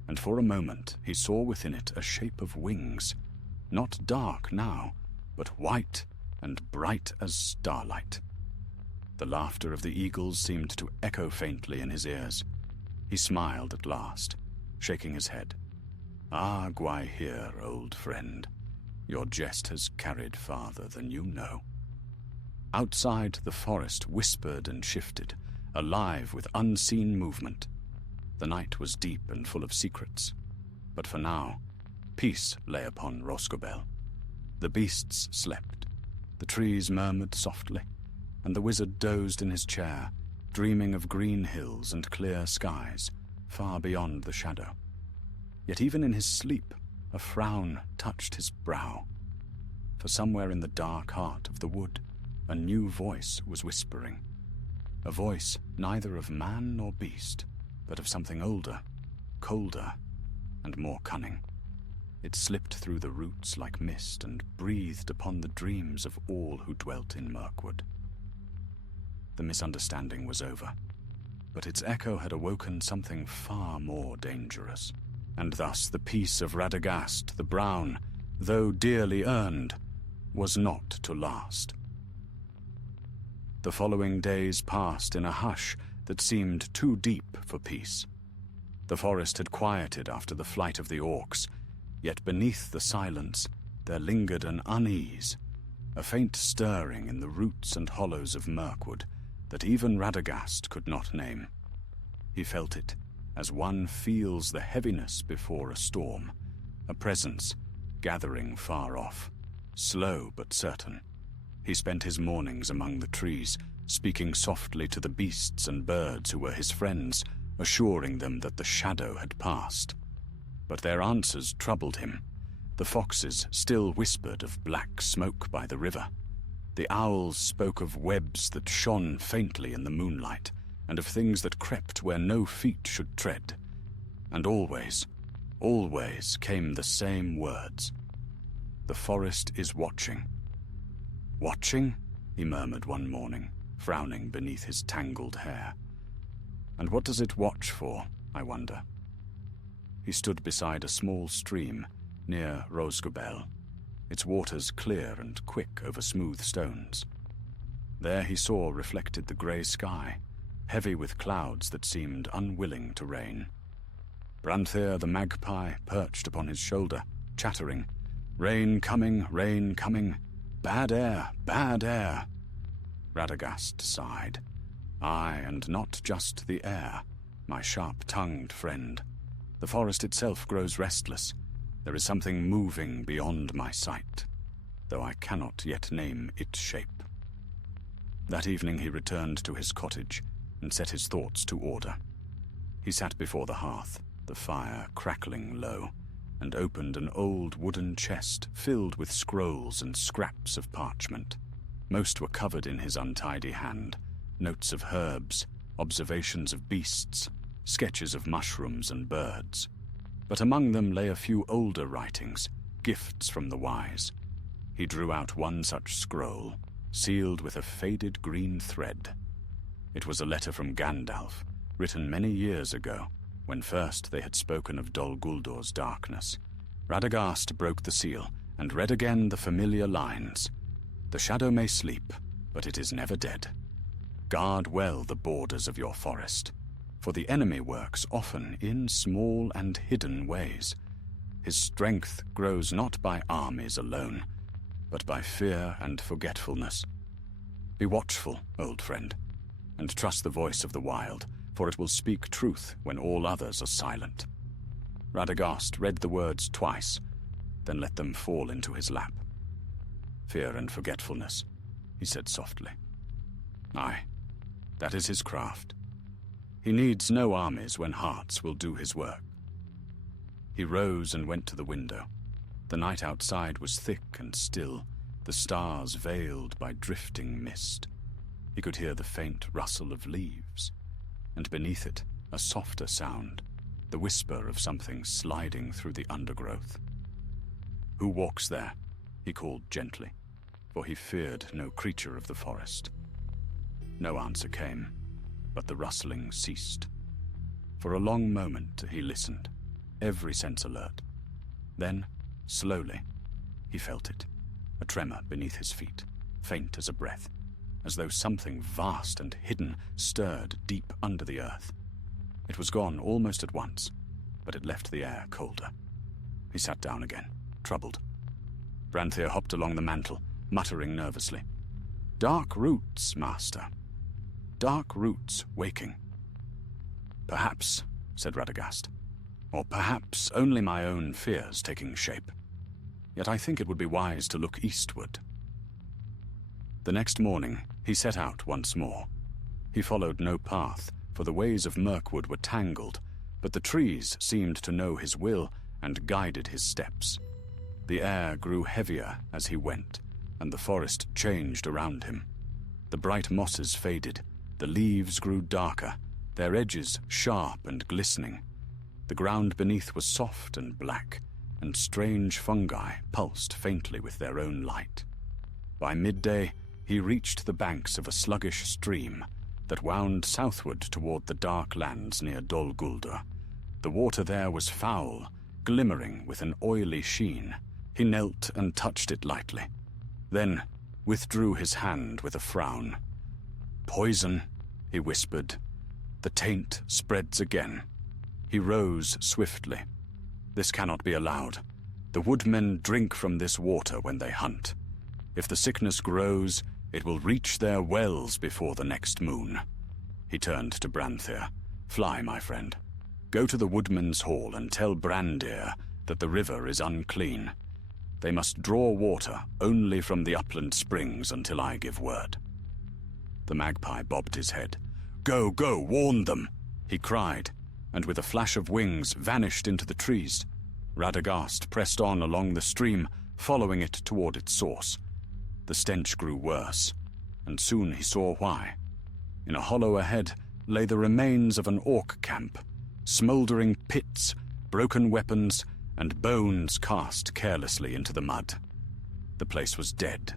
and for a moment he saw within it a shape of wings, not dark now, but white and bright as starlight. The laughter of the eagles seemed to echo faintly in his ears. He smiled at last, shaking his head. "Ah, Gwaihir, old friend, your jest has carried farther than you know." Outside, the forest whispered and shifted, alive with unseen movement. The night was deep and full of secrets, but for now, peace lay upon Rosgobel. The beasts slept, the trees murmured softly, and the wizard dozed in his chair, dreaming of green hills and clear skies, far beyond the shadow. Yet even in his sleep, a frown touched his brow. For somewhere in the dark heart of the wood, a new voice was whispering. A voice neither of man nor beast, but of something older, colder, and more cunning. It slipped through the roots like mist and breathed upon the dreams of all who dwelt in Mirkwood. The misunderstanding was over, but its echo had awoken something far more dangerous, and thus the peace of Radagast the Brown, though dearly earned, was not to last. The following days passed in a hush that seemed too deep for peace. The forest had quieted after the flight of the orcs, yet beneath the silence there lingered an unease, a faint stirring in the roots and hollows of Mirkwood that even Radagast could not name. He felt it, as one feels the heaviness before a storm, a presence gathering far off, slow but certain. He spent his mornings among the trees, speaking softly to the beasts and birds who were his friends, assuring them that the shadow had passed. But their answers troubled him. The foxes still whispered of black smoke by the river. The owls spoke of webs that shone faintly in the moonlight, and of things that crept where no feet should tread. And always, always came the same words. The forest is watching. Watching? He murmured one morning, frowning beneath his tangled hair. And what does it watch for, I wonder? He stood beside a small stream near Rosgobel, its waters clear and quick over smooth stones. There he saw reflected the grey sky, heavy with clouds that seemed unwilling to rain. Branthair the magpie perched upon his shoulder, chattering, rain coming, bad air, bad air." Radagast sighed. "Aye, and not just the air, my sharp-tongued friend. The forest itself grows restless. There is something moving beyond my sight, though I cannot yet name its shape." That evening he returned to his cottage and set his thoughts to order. He sat before the hearth, the fire crackling low, and opened an old wooden chest filled with scrolls and scraps of parchment. Most were covered in his untidy hand, notes of herbs, observations of beasts, sketches of mushrooms and birds. But among them lay a few older writings, gifts from the wise. He drew out one such scroll, sealed with a faded green thread. It was a letter from Gandalf, written many years ago, when first they had spoken of Dol Guldur darkness. Radagast broke the seal and read again the familiar lines. "The shadow may sleep, but it is never dead. Guard well the borders of your forest, for the enemy works often in small and hidden ways. His strength grows not by armies alone, but by fear and forgetfulness. Be watchful, old friend, and trust the voice of the wild, for it will speak truth when all others are silent." Radagast read the words twice, then let them fall into his lap. "Fear and forgetfulness," he said softly. "Aye, that is his craft. He needs no armies when hearts will do his work." He rose and went to the window. The night outside was thick and still, the stars veiled by drifting mist. He could hear the faint rustle of leaves, and beneath it a softer sound, the whisper of something sliding through the undergrowth. "Who walks there?" he called gently, for he feared no creature of the forest. No answer came, but the rustling ceased. For a long moment he listened, every sense alert. Then, slowly, he felt it, a tremor beneath his feet, faint as a breath, as though something vast and hidden stirred deep under the earth. It was gone almost at once, but it left the air colder. He sat down again, troubled. Branthair hopped along the mantel, muttering nervously. "Dark roots, master. Dark roots waking." "Perhaps," said Radagast, "or perhaps only my own fears taking shape. Yet I think it would be wise to look eastward." The next morning he set out once more. He followed no path, for the ways of Mirkwood were tangled, but the trees seemed to know his will and guided his steps. The air grew heavier as he went, and the forest changed around him. The bright mosses faded, the leaves grew darker, their edges sharp and glistening. The ground beneath was soft and black, and strange fungi pulsed faintly with their own light. By midday, he reached the banks of a sluggish stream that wound southward toward the dark lands near Dol Guldur. The water there was foul, glimmering with an oily sheen. He knelt and touched it lightly, then withdrew his hand with a frown. "Poison," he whispered. "The taint spreads again." He rose swiftly. This cannot be allowed. The woodmen drink from this water when they hunt. If the sickness grows, it will reach their wells before the next moon. He turned to Branthir. Fly, my friend. Go to the woodmen's hall and tell Brandir that the river is unclean. They must draw water only from the upland springs until I give word. The magpie bobbed his head. Go, go, warn them, he cried, and with a flash of wings vanished into the trees. Radagast pressed on along the stream, following it toward its source. The stench grew worse, and soon he saw why. In a hollow ahead lay the remains of an orc camp, smouldering pits, broken weapons, and bones cast carelessly into the mud. The place was dead,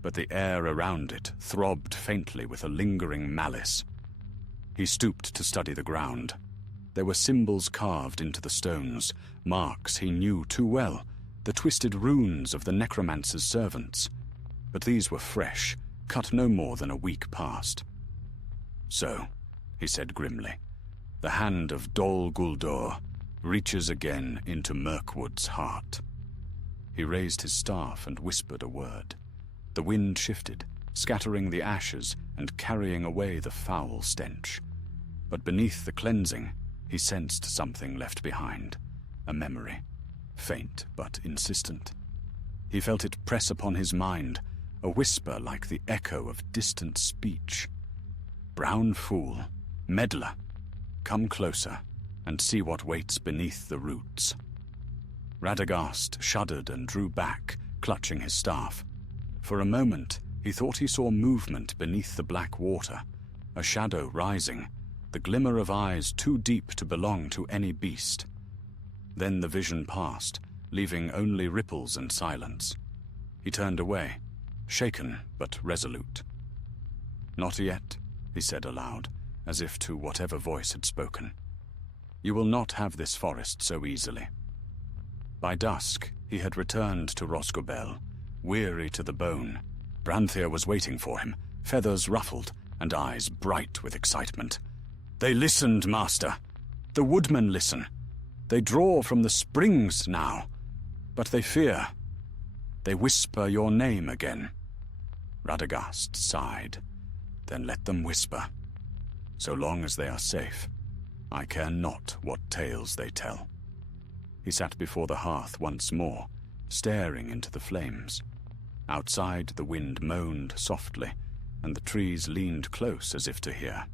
but the air around it throbbed faintly with a lingering malice. He stooped to study the ground. There were symbols carved into the stones, marks he knew too well, the twisted runes of the necromancer's servants. But these were fresh, cut no more than a week past. So, he said grimly, the hand of Dol Guldur reaches again into Mirkwood's heart. He raised his staff and whispered a word. The wind shifted, scattering the ashes and carrying away the foul stench. But beneath the cleansing, he sensed something left behind, a memory, faint but insistent. He felt it press upon his mind, a whisper like the echo of distant speech. Brown fool, meddler, come closer and see what waits beneath the roots. Radagast shuddered and drew back, clutching his staff. For a moment, he thought he saw movement beneath the black water, a shadow rising, the glimmer of eyes too deep to belong to any beast. Then the vision passed, leaving only ripples and silence. He turned away, shaken but resolute. Not yet, he said aloud, as if to whatever voice had spoken. You will not have this forest so easily. By dusk, he had returned to Rosgobel, weary to the bone. Branthir was waiting for him, feathers ruffled and eyes bright with excitement. They listened, master. The woodmen listen. They draw from the springs now, but they fear. They whisper your name again. Radagast sighed. Then let them whisper. So long as they are safe, I care not what tales they tell. He sat before the hearth once more, staring into the flames. Outside, the wind moaned softly, and the trees leaned close as if to hear.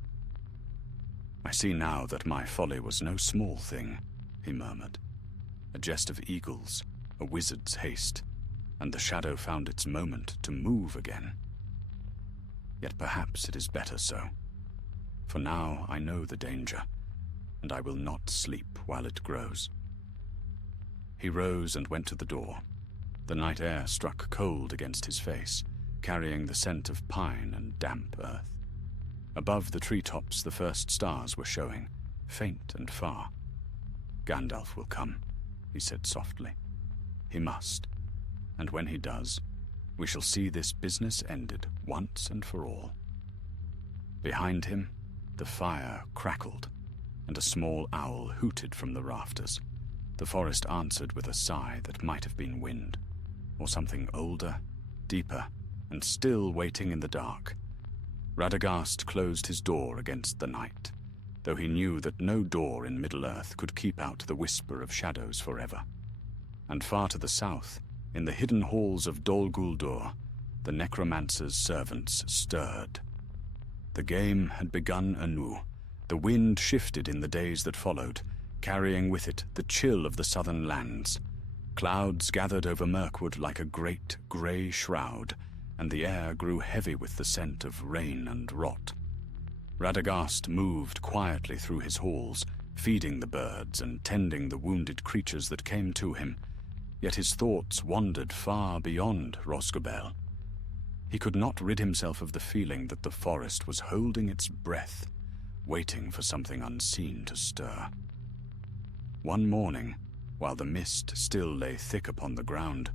I see now that my folly was no small thing, he murmured. A jest of eagles, a wizard's haste, and the shadow found its moment to move again. Yet perhaps it is better so. For now I know the danger, and I will not sleep while it grows. He rose and went to the door. The night air struck cold against his face, carrying the scent of pine and damp earth. Above the treetops the first stars were showing, faint and far. Gandalf will come, he said softly. He must, and when he does, we shall see this business ended once and for all. Behind him, the fire crackled, and a small owl hooted from the rafters. The forest answered with a sigh that might have been wind, or something older, deeper, and still waiting in the dark. Radagast closed his door against the night, though he knew that no door in Middle-earth could keep out the whisper of shadows forever. And far to the south, in the hidden halls of Dol Guldur, the necromancer's servants stirred. The game had begun anew. The wind shifted in the days that followed, carrying with it the chill of the southern lands. Clouds gathered over Mirkwood like a great grey shroud, and the air grew heavy with the scent of rain and rot. Radagast moved quietly through his halls, feeding the birds and tending the wounded creatures that came to him, yet his thoughts wandered far beyond Rosgobel. He could not rid himself of the feeling that the forest was holding its breath, waiting for something unseen to stir. One morning, while the mist still lay thick upon the ground,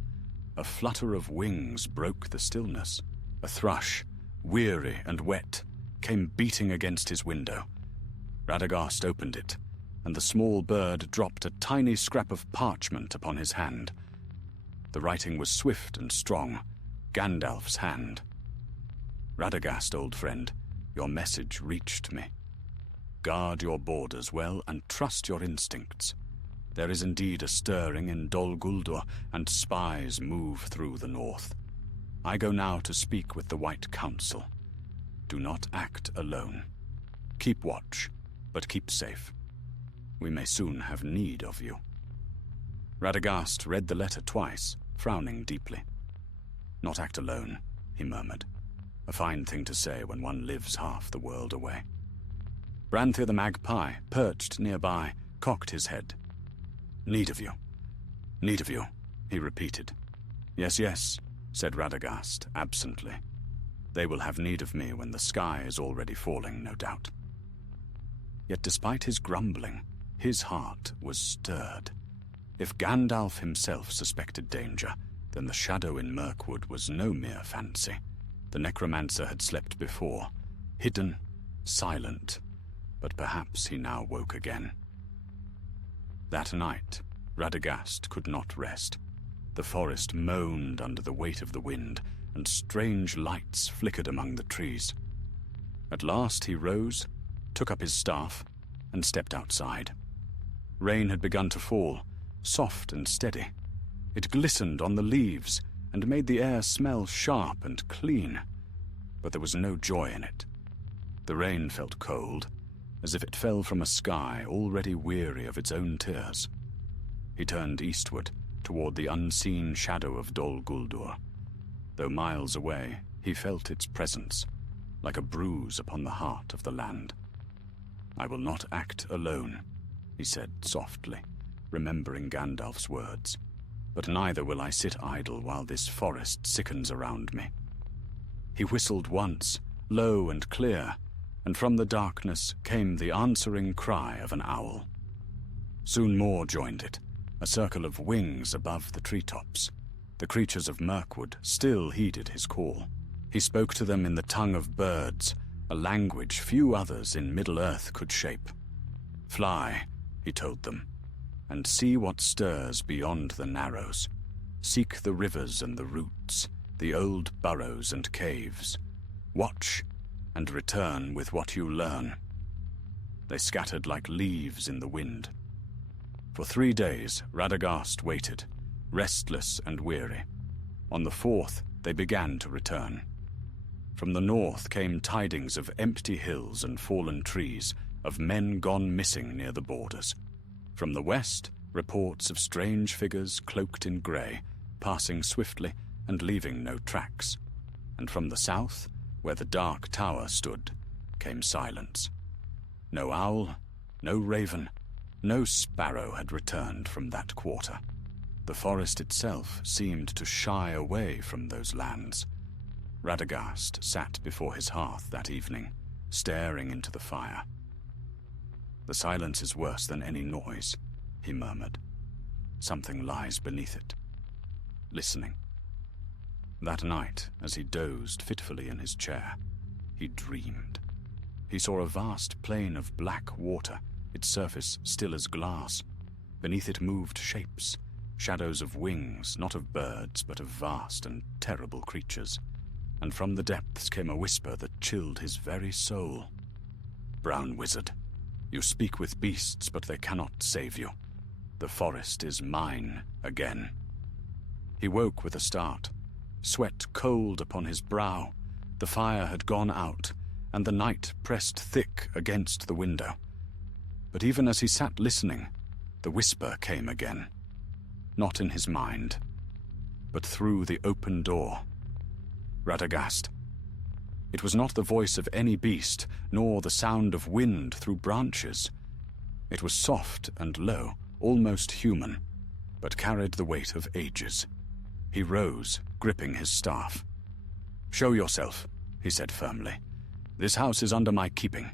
a flutter of wings broke the stillness. A thrush, weary and wet, came beating against his window. Radagast opened it. and the small bird dropped a tiny scrap of parchment upon his hand. The writing was swift and strong, Gandalf's hand. "Radagast, old friend, your message reached me. Guard your borders well and trust your instincts. There is indeed a stirring in Dol Guldur, and spies move through the north. I go now to speak with the White Council. Do not act alone. Keep watch, but keep safe. We may soon have need of you." Radagast read the letter twice, frowning deeply. "Not act alone," he murmured. "A fine thing to say when one lives half the world away." Branthir the magpie, perched nearby, cocked his head. Need of you, he repeated. Yes, yes, said Radagast absently. They will have need of me when the sky is already falling, no doubt. Yet despite his grumbling, his heart was stirred. If Gandalf himself suspected danger, then the shadow in Mirkwood was no mere fancy. The necromancer had slept before, hidden, silent, but perhaps he now woke again. That night, Radagast could not rest. The forest moaned under the weight of the wind, and strange lights flickered among the trees. At last he rose, took up his staff, and stepped outside. Rain had begun to fall, soft and steady. It glistened on the leaves and made the air smell sharp and clean, but there was no joy in it. The rain felt cold, as if it fell from a sky already weary of its own tears. He turned eastward, toward the unseen shadow of Dol Guldur. Though miles away, he felt its presence, like a bruise upon the heart of the land. I will not act alone, he said softly, remembering Gandalf's words. But neither will I sit idle while this forest sickens around me. He whistled once, low and clear, and from the darkness came the answering cry of an owl. Soon more joined it, a circle of wings above the treetops. The creatures of Mirkwood still heeded his call. He spoke to them in the tongue of birds, a language few others in Middle-earth could shape. Fly, he told them, and see what stirs beyond the narrows. Seek the rivers and the roots, the old burrows and caves. Watch, and return with what you learn. They scattered like leaves in the wind. For 3 days, Radagast waited, restless and weary. On the 4th, they began to return. From the north came tidings of empty hills and fallen trees, of men gone missing near the borders. From the west, reports of strange figures cloaked in grey, passing swiftly and leaving no tracks. And from the south, where the dark tower stood, came silence. No owl, no raven, no sparrow had returned from that quarter. The forest itself seemed to shy away from those lands. Radagast sat before his hearth that evening, staring into the fire. The silence is worse than any noise, he murmured. Something lies beneath it, listening. That night, as he dozed fitfully in his chair, he dreamed. He saw a vast plain of black water, its surface still as glass. Beneath it moved shapes, shadows of wings, not of birds, but of vast and terrible creatures. And from the depths came a whisper that chilled his very soul. Brown wizard, you speak with beasts, but they cannot save you. The forest is mine again. He woke with a start. Sweat cold upon his brow. The fire had gone out, and the night pressed thick against the window. But even as he sat listening, the whisper came again. Not in his mind, but through the open door. Radagast. It was not the voice of any beast, nor the sound of wind through branches. It was soft and low, almost human, but carried the weight of ages. He rose, gripping his staff. Show yourself, he said firmly. This house is under my keeping.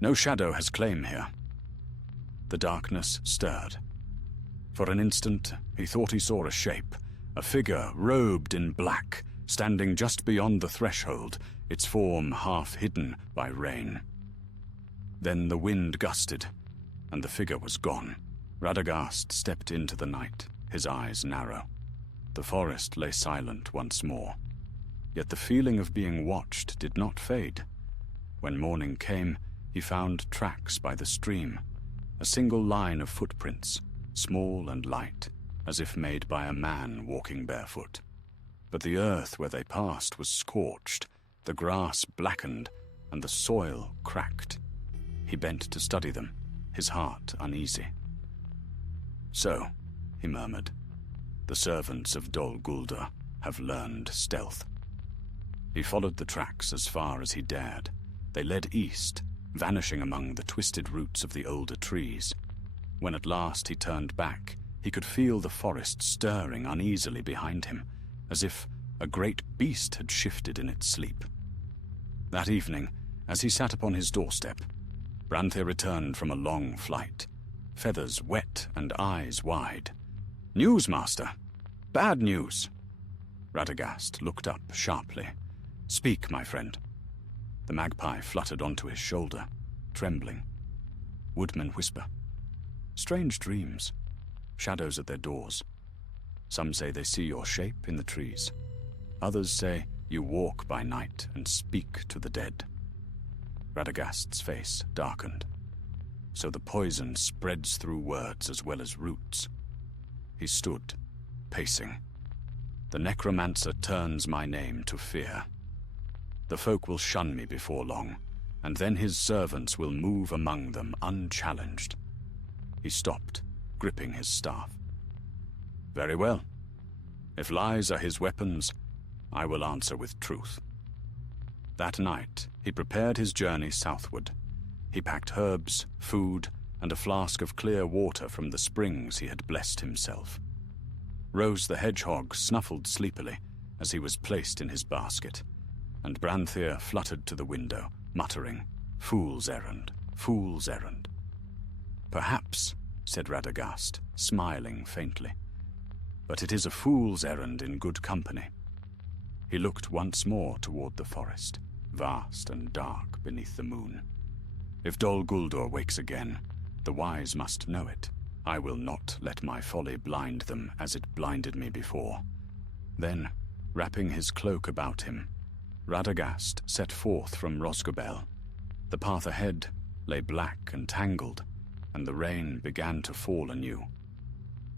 No shadow has claim here. The darkness stirred. For an instant, he thought he saw a shape, a figure robed in black, standing just beyond the threshold, its form half hidden by rain. Then the wind gusted, and the figure was gone. Radagast stepped into the night, his eyes narrow. The forest lay silent once more. Yet the feeling of being watched did not fade. When morning came, he found tracks by the stream, a single line of footprints, small and light, as if made by a man walking barefoot. But the earth where they passed was scorched, the grass blackened, and the soil cracked. He bent to study them, his heart uneasy. "So," he murmured, "the servants of Dol Guldur have learned stealth." He followed the tracks as far as he dared. They led east, vanishing among the twisted roots of the older trees. When at last he turned back, he could feel the forest stirring uneasily behind him, as if a great beast had shifted in its sleep. That evening, as he sat upon his doorstep, Branthir returned from a long flight, feathers wet and eyes wide. "News, master! Bad news!" Radagast looked up sharply. "Speak, my friend." The magpie fluttered onto his shoulder, trembling. Woodmen whisper. Strange dreams, shadows at their doors. Some say they see your shape in the trees. Others say you walk by night and speak to the dead. Radagast's face darkened. So the poison spreads through words as well as roots. He stood, pacing. "The necromancer turns my name to fear. The folk will shun me before long, and then his servants will move among them unchallenged." He stopped, gripping his staff. "Very well. If lies are his weapons, I will answer with truth." That night, he prepared his journey southward. He packed herbs, food, and a flask of clear water from the springs he had blessed himself. Rose the hedgehog snuffled sleepily as he was placed in his basket, and Branthir fluttered to the window, muttering, "Fool's errand, fool's errand." "Perhaps," said Radagast, smiling faintly, "but it is a fool's errand in good company." He looked once more toward the forest, vast and dark beneath the moon. "If Dol Guldur wakes again, the wise must know it. I will not let my folly blind them as it blinded me before." Then, wrapping his cloak about him, Radagast set forth from Rosgobel. The path ahead lay black and tangled, and the rain began to fall anew.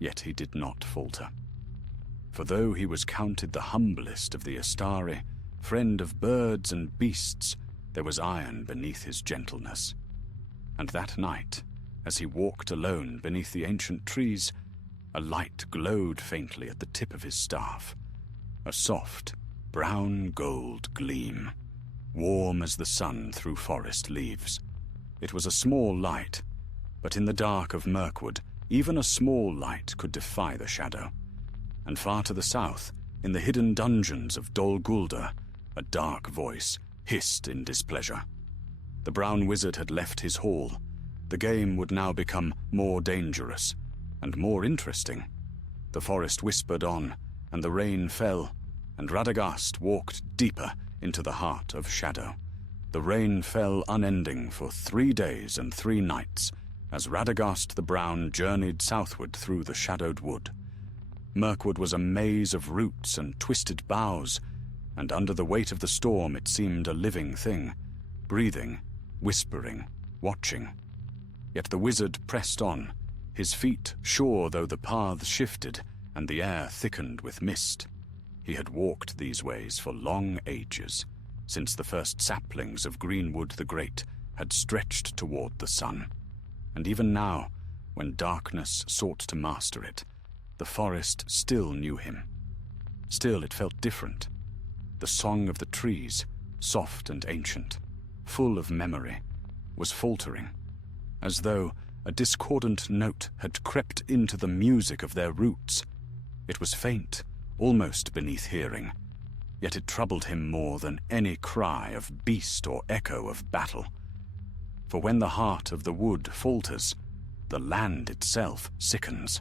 Yet he did not falter. For though he was counted the humblest of the Astari, friend of birds and beasts, there was iron beneath his gentleness. And that night, as he walked alone beneath the ancient trees, a light glowed faintly at the tip of his staff, a soft, brown gold gleam, warm as the sun through forest leaves. It was a small light, but in the dark of Mirkwood, even a small light could defy the shadow. And far to the south, in the hidden dungeons of Dol Guldur, a dark voice hissed in displeasure. The brown wizard had left his hall. The game would now become more dangerous and more interesting. The forest whispered on, and the rain fell, and Radagast walked deeper into the heart of shadow. The rain fell unending for 3 days and 3 nights, as Radagast the Brown journeyed southward through the shadowed wood. Mirkwood was a maze of roots and twisted boughs, and under the weight of the storm it seemed a living thing, breathing, whispering, watching. Yet the wizard pressed on, his feet sure though the paths shifted and the air thickened with mist. He had walked these ways for long ages, since the first saplings of Greenwood the Great had stretched toward the sun. And even now, when darkness sought to master it, the forest still knew him. Still it felt different. The song of the trees, soft and ancient, full of memory, was faltering, as though a discordant note had crept into the music of their roots. It was faint, almost beneath hearing, yet it troubled him more than any cry of beast or echo of battle. For when the heart of the wood falters, the land itself sickens.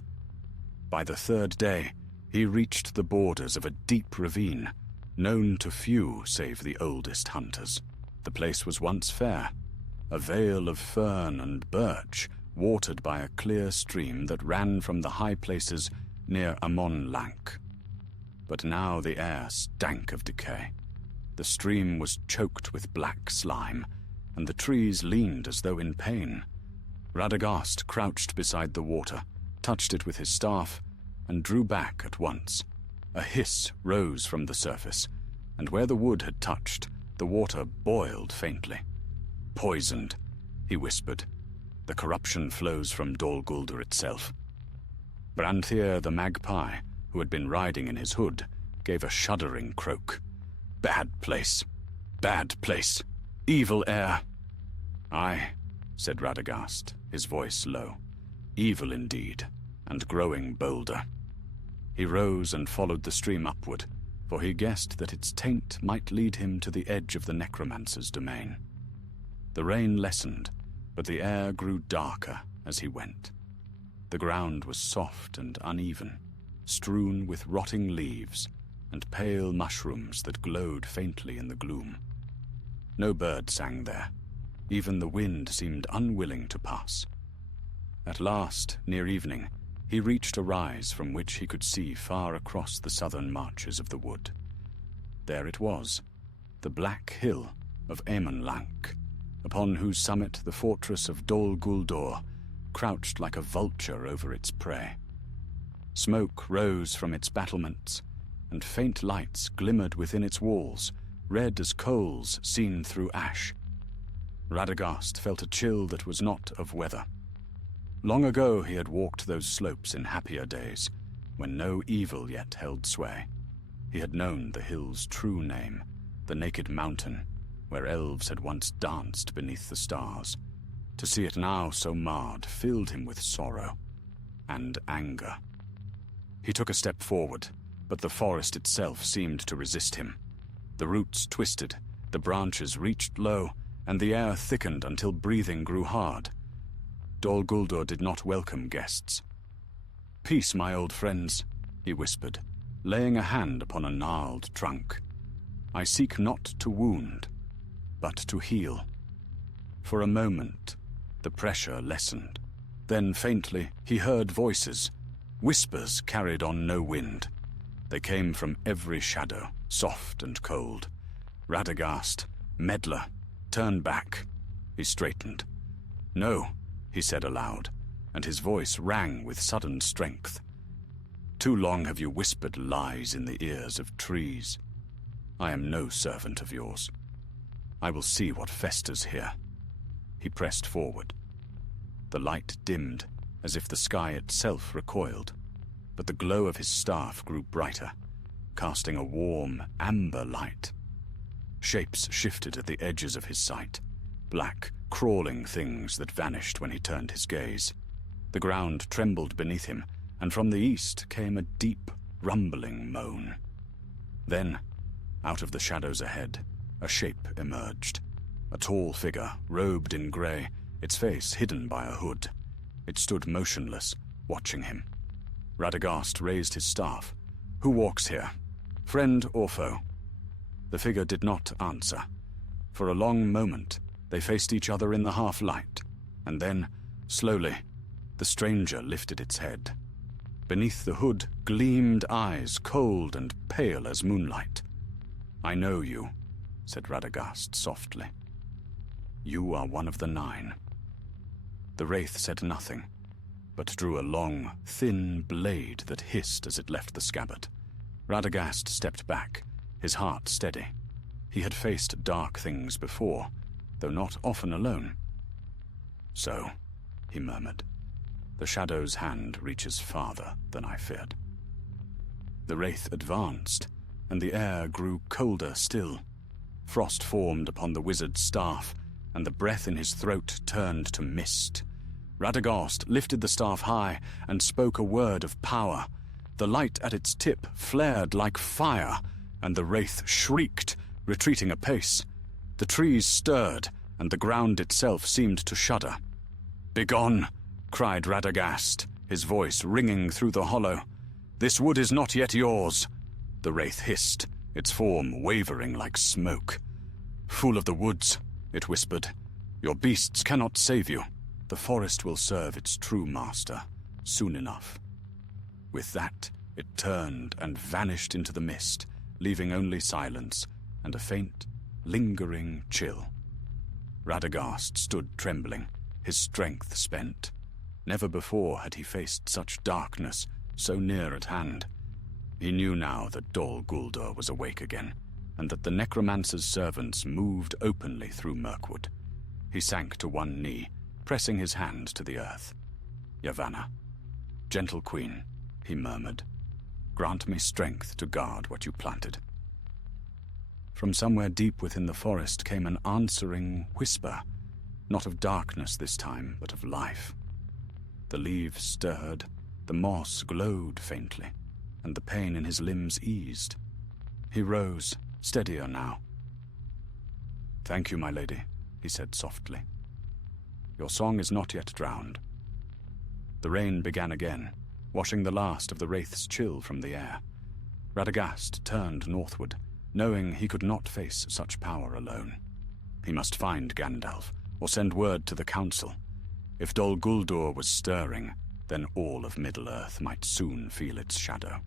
By the 3rd day, he reached the borders of a deep ravine, known to few save the oldest hunters. The place was once fair, a vale of fern and birch, watered by a clear stream that ran from the high places near Amon Lank. But now the air stank of decay. The stream was choked with black slime, and the trees leaned as though in pain. Radagast crouched beside the water, touched it with his staff, and drew back at once. A hiss rose from the surface, and where the wood had touched, the water boiled faintly. "Poisoned," he whispered. "The corruption flows from Dol Guldur itself." Branthier the magpie, who had been riding in his hood, gave a shuddering croak. "Bad place. Bad place. Evil air." "Aye," said Radagast, his voice low. "Evil indeed, and growing bolder." He rose and followed the stream upward, for he guessed that its taint might lead him to the edge of the necromancer's domain. The rain lessened, but the air grew darker as he went. The ground was soft and uneven, strewn with rotting leaves and pale mushrooms that glowed faintly in the gloom. No bird sang there. Even the wind seemed unwilling to pass. At last, near evening, he reached a rise from which he could see far across the southern marches of the wood. There it was, the black hill of Amon Lank, upon whose summit the fortress of Dol Guldur crouched like a vulture over its prey. Smoke rose from its battlements, and faint lights glimmered within its walls, red as coals seen through ash. Radagast felt a chill that was not of weather. Long ago he had walked those slopes in happier days, when no evil yet held sway. He had known the hill's true name, the naked mountain, where elves had once danced beneath the stars. To see it now so marred filled him with sorrow and anger. He took a step forward, but the forest itself seemed to resist him. The roots twisted, the branches reached low, and the air thickened until breathing grew hard. Dol Guldur did not welcome guests. "Peace, my old friends," he whispered, laying a hand upon a gnarled trunk. "I seek not to wound, but to heal." For a moment, the pressure lessened. Then faintly he heard voices. Whispers carried on no wind. They came from every shadow, soft and cold. Radagast, meddler, turn back. He straightened. "No," he said aloud, and his voice rang with sudden strength. "Too long have you whispered lies in the ears of trees. I am no servant of yours. I will see what festers here." He pressed forward. The light dimmed, as if the sky itself recoiled, but the glow of his staff grew brighter, casting a warm, amber light. Shapes shifted at the edges of his sight, black, crawling things that vanished when he turned his gaze. The ground trembled beneath him, and from the east came a deep, rumbling moan. Then, out of the shadows ahead, a shape emerged. A tall figure, robed in grey, its face hidden by a hood. It stood motionless, watching him. Radagast raised his staff. "Who walks here? Friend or foe?" The figure did not answer. For a long moment, they faced each other in the half-light, and then, slowly, the stranger lifted its head. Beneath the hood gleamed eyes cold and pale as moonlight. "I know you," said Radagast softly. "You are one of the 9. The wraith said nothing, but drew a long, thin blade that hissed as it left the scabbard. Radagast stepped back, his heart steady. He had faced dark things before, though not often alone. "So," he murmured, "the Shadow's hand reaches farther than I feared." The wraith advanced, and the air grew colder still. Frost formed upon the wizard's staff, and the breath in his throat turned to mist. Radagast lifted the staff high and spoke a word of power. The light at its tip flared like fire, and the wraith shrieked, retreating a pace. The trees stirred, and the ground itself seemed to shudder. "Begone!" cried Radagast, his voice ringing through the hollow. "This wood is not yet yours." The wraith hissed, its form wavering like smoke. "Fool of the woods," it whispered, "your beasts cannot save you. The forest will serve its true master soon enough." With that, it turned and vanished into the mist, leaving only silence and a faint, lingering chill. Radagast stood trembling, his strength spent. Never before had he faced such darkness, so near at hand. He knew now that Dol Guldur was awake again, and that the necromancer's servants moved openly through Mirkwood. He sank to one knee, pressing his hand to the earth. "Yavanna, gentle queen," he murmured, "grant me strength to guard what you planted." From somewhere deep within the forest came an answering whisper, not of darkness this time, but of life. The leaves stirred, the moss glowed faintly, and the pain in his limbs eased. He rose, steadier now. "Thank you, my lady," he said softly. "Your song is not yet drowned." The rain began again, washing the last of the wraith's chill from the air. Radagast turned northward, knowing he could not face such power alone. He must find Gandalf, or send word to the council. If Dol Guldur was stirring, then all of Middle-earth might soon feel its shadow.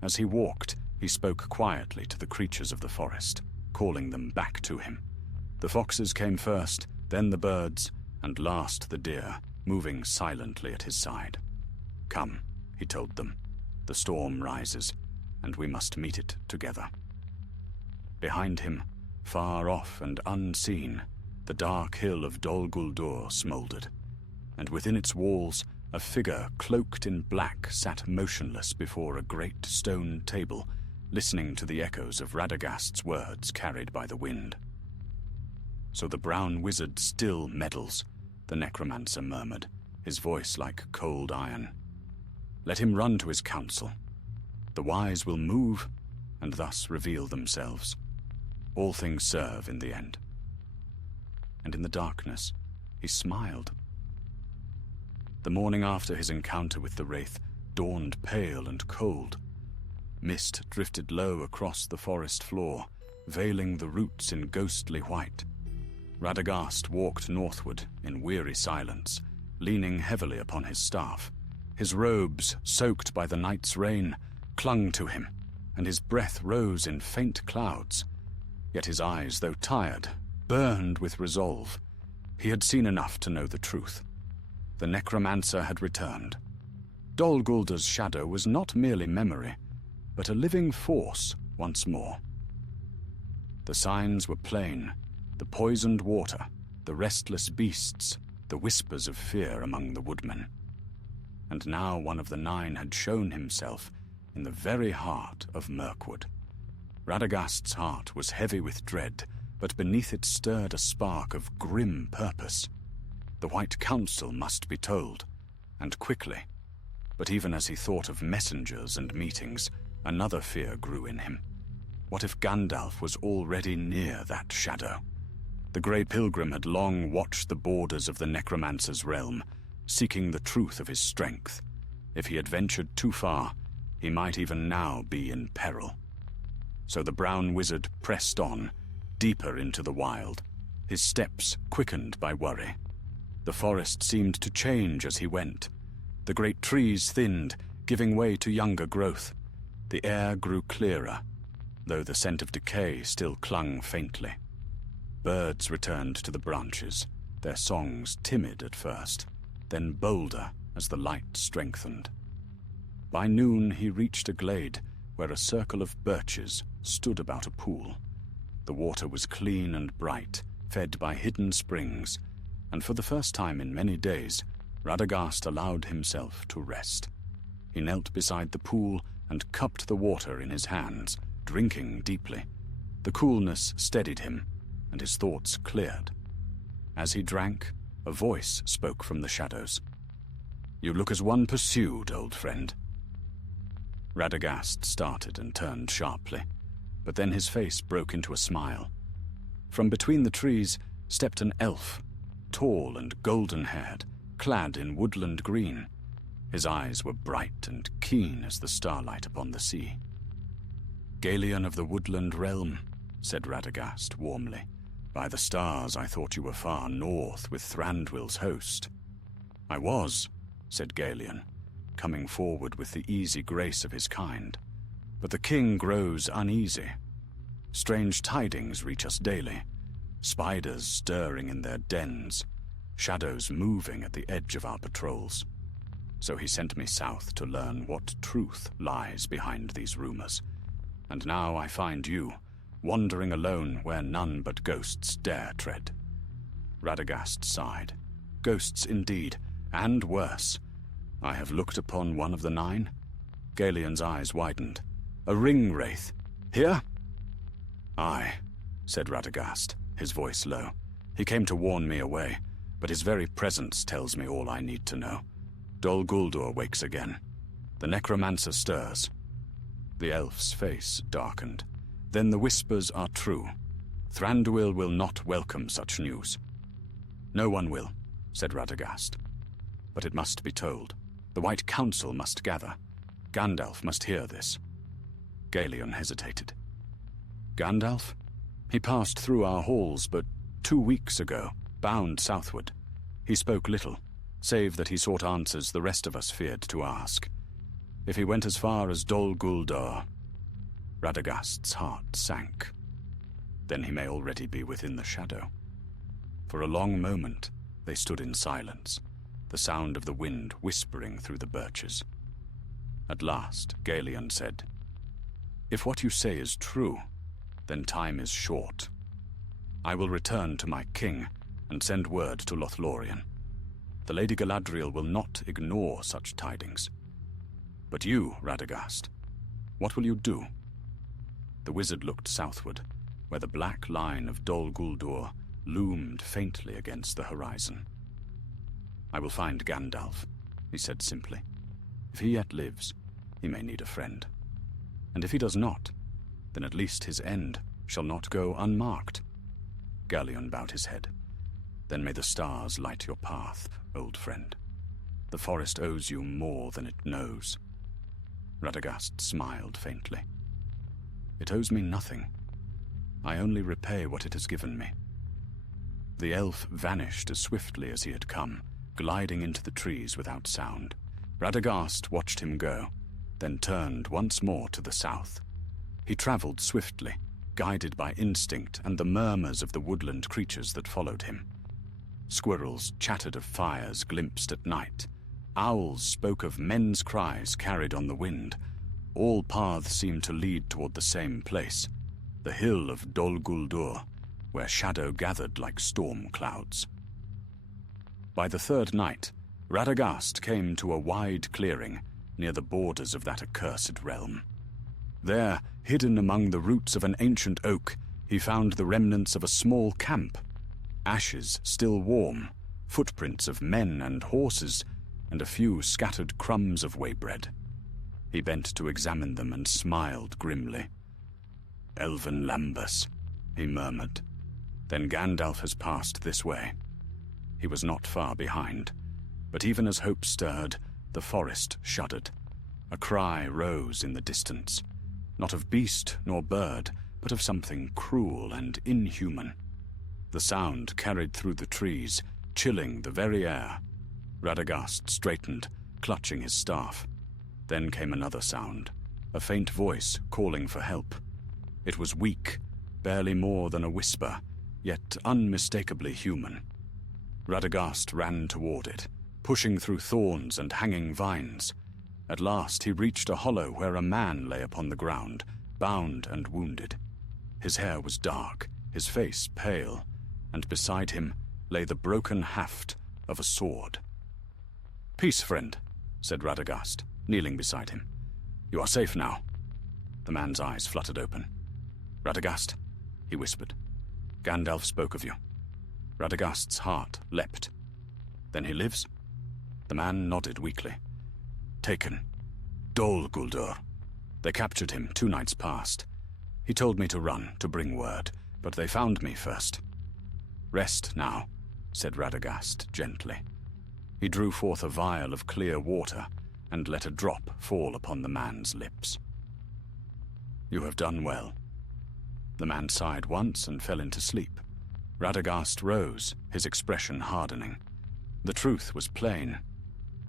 As he walked, he spoke quietly to the creatures of the forest, calling them back to him. The foxes came first, then the birds, and last the deer, moving silently at his side. "Come," he told them, "the storm rises, and we must meet it together." Behind him, far off and unseen, the dark hill of Dol Guldur smouldered, and within its walls a figure cloaked in black sat motionless before a great stone table, listening to the echoes of Radagast's words carried by the wind. "So the brown wizard still meddles," the necromancer murmured, his voice like cold iron. "Let him run to his council. The wise will move, and thus reveal themselves. All things serve in the end." And in the darkness, he smiled. The morning after his encounter with the wraith dawned pale and cold. Mist drifted low across the forest floor, veiling the roots in ghostly white. Radagast walked northward in weary silence, leaning heavily upon his staff. His robes, soaked by the night's rain, clung to him, and his breath rose in faint clouds. Yet his eyes, though tired, burned with resolve. He had seen enough to know the truth. The necromancer had returned. Dol Guldur's shadow was not merely memory, but a living force once more. The signs were plain: the poisoned water, the restless beasts, the whispers of fear among the woodmen. And now one of the nine had shown himself in the very heart of Mirkwood. Radagast's heart was heavy with dread, but beneath it stirred a spark of grim purpose. The White Council must be told, and quickly. But even as he thought of messengers and meetings, another fear grew in him. What if Gandalf was already near that shadow? The Grey Pilgrim had long watched the borders of the necromancer's realm, seeking the truth of his strength. If he had ventured too far, he might even now be in peril. So the brown wizard pressed on, deeper into the wild, his steps quickened by worry. The forest seemed to change as he went. The great trees thinned, giving way to younger growth. The air grew clearer, though the scent of decay still clung faintly. Birds returned to the branches, their songs timid at first, then bolder as the light strengthened. By noon he reached a glade where a circle of birches stood about a pool. The water was clean and bright, fed by hidden springs, and for the first time in many days, Radagast allowed himself to rest. He knelt beside the pool and cupped the water in his hands, drinking deeply. The coolness steadied him, and his thoughts cleared. As he drank, a voice spoke from the shadows. "You look as one pursued, old friend." Radagast started and turned sharply, but then his face broke into a smile. From between the trees stepped an elf, tall and golden-haired, clad in woodland green. His eyes were bright and keen as the starlight upon the sea. "Galien of the woodland realm," said Radagast warmly. By the stars, I thought you were far north with Thranduil's host." "I was," said Galion, coming forward with the easy grace of his kind. "But the king grows uneasy. Strange tidings reach us daily, spiders stirring in their dens, shadows moving at the edge of our patrols. So he sent me south to learn what truth lies behind these rumors. And now I find you, wandering alone where none but ghosts dare tread." Radagast sighed. "Ghosts indeed, and worse. I have looked upon one of the 9. Galion's eyes widened. "A ring wraith. Here?" "Aye," said Radagast, his voice low. "He came to warn me away, but his very presence tells me all I need to know. Dol Guldur wakes again. The necromancer stirs." The elf's face darkened. "Then the whispers are true. Thranduil will not welcome such news." "No one will," said Radagast. "But it must be told. The White Council must gather. Gandalf must hear this." Galion hesitated. "Gandalf? He passed through our halls but 2 weeks ago, bound southward. He spoke little, save that he sought answers the rest of us feared to ask. If he went as far as Dol Guldur..." Radagast's heart sank. Then he may already be within the shadow. For a long moment, they stood in silence, the sound of the wind whispering through the birches. At last, Galion said, "If what you say is true, then time is short. I will return to my king and send word to Lothlorien. The Lady Galadriel will not ignore such tidings. But you, Radagast, what will you do?" The wizard looked southward, where the black line of Dol Guldur loomed faintly against the horizon. "I will find Gandalf," he said simply. "If he yet lives, he may need a friend. And if he does not, then at least his end shall not go unmarked." Galion bowed his head. "Then may the stars light your path, old friend. The forest owes you more than it knows." Radagast smiled faintly. "It owes me nothing. I only repay what it has given me." The elf vanished as swiftly as he had come, gliding into the trees without sound. Radagast watched him go, then turned once more to the south. He traveled swiftly, guided by instinct and the murmurs of the woodland creatures that followed him. Squirrels chattered of fires glimpsed at night. Owls spoke of men's cries carried on the wind. All paths seemed to lead toward the same place, the hill of Dol Guldur, where shadow gathered like storm clouds. By the 3rd night, Radagast came to a wide clearing near the borders of that accursed realm. There, hidden among the roots of an ancient oak, he found the remnants of a small camp. Ashes still warm, footprints of men and horses, and a few scattered crumbs of waybread. He bent to examine them and smiled grimly. "Elven Lambus," he murmured. "Then Gandalf has passed this way." He was not far behind, but even as hope stirred, the forest shuddered. A cry rose in the distance, not of beast nor bird, but of something cruel and inhuman. The sound carried through the trees, chilling the very air. Radagast straightened, clutching his staff. Then came another sound, a faint voice calling for help. It was weak, barely more than a whisper, yet unmistakably human. Radagast ran toward it, pushing through thorns and hanging vines. At last he reached a hollow where a man lay upon the ground, bound and wounded. His hair was dark, his face pale, and beside him lay the broken haft of a sword. "Peace, friend," said Radagast, kneeling beside him. "You are safe now." The man's eyes fluttered open. "Radagast," he whispered, "Gandalf spoke of you." Radagast's heart leapt. "Then he lives?" The man nodded weakly. "Taken. Dol Guldur. They captured him 2 nights past. He told me to run, to bring word, but they found me first." "Rest now," said Radagast gently. He drew forth a vial of clear water and let a drop fall upon the man's lips. "You have done well." The man sighed once and fell into sleep. Radagast rose, his expression hardening. The truth was plain.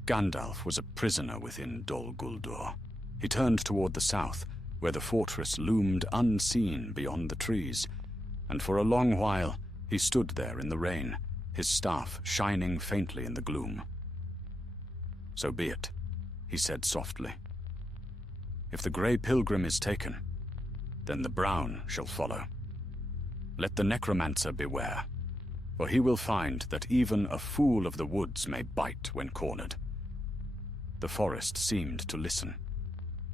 Gandalf was a prisoner within Dol Guldur. He turned toward the south, where the fortress loomed unseen beyond the trees, and for a long while he stood there in the rain, his staff shining faintly in the gloom. "So be it," he said softly. "If the Grey Pilgrim is taken, then the Brown shall follow. Let the necromancer beware, for he will find that even a fool of the woods may bite when cornered." The forest seemed to listen.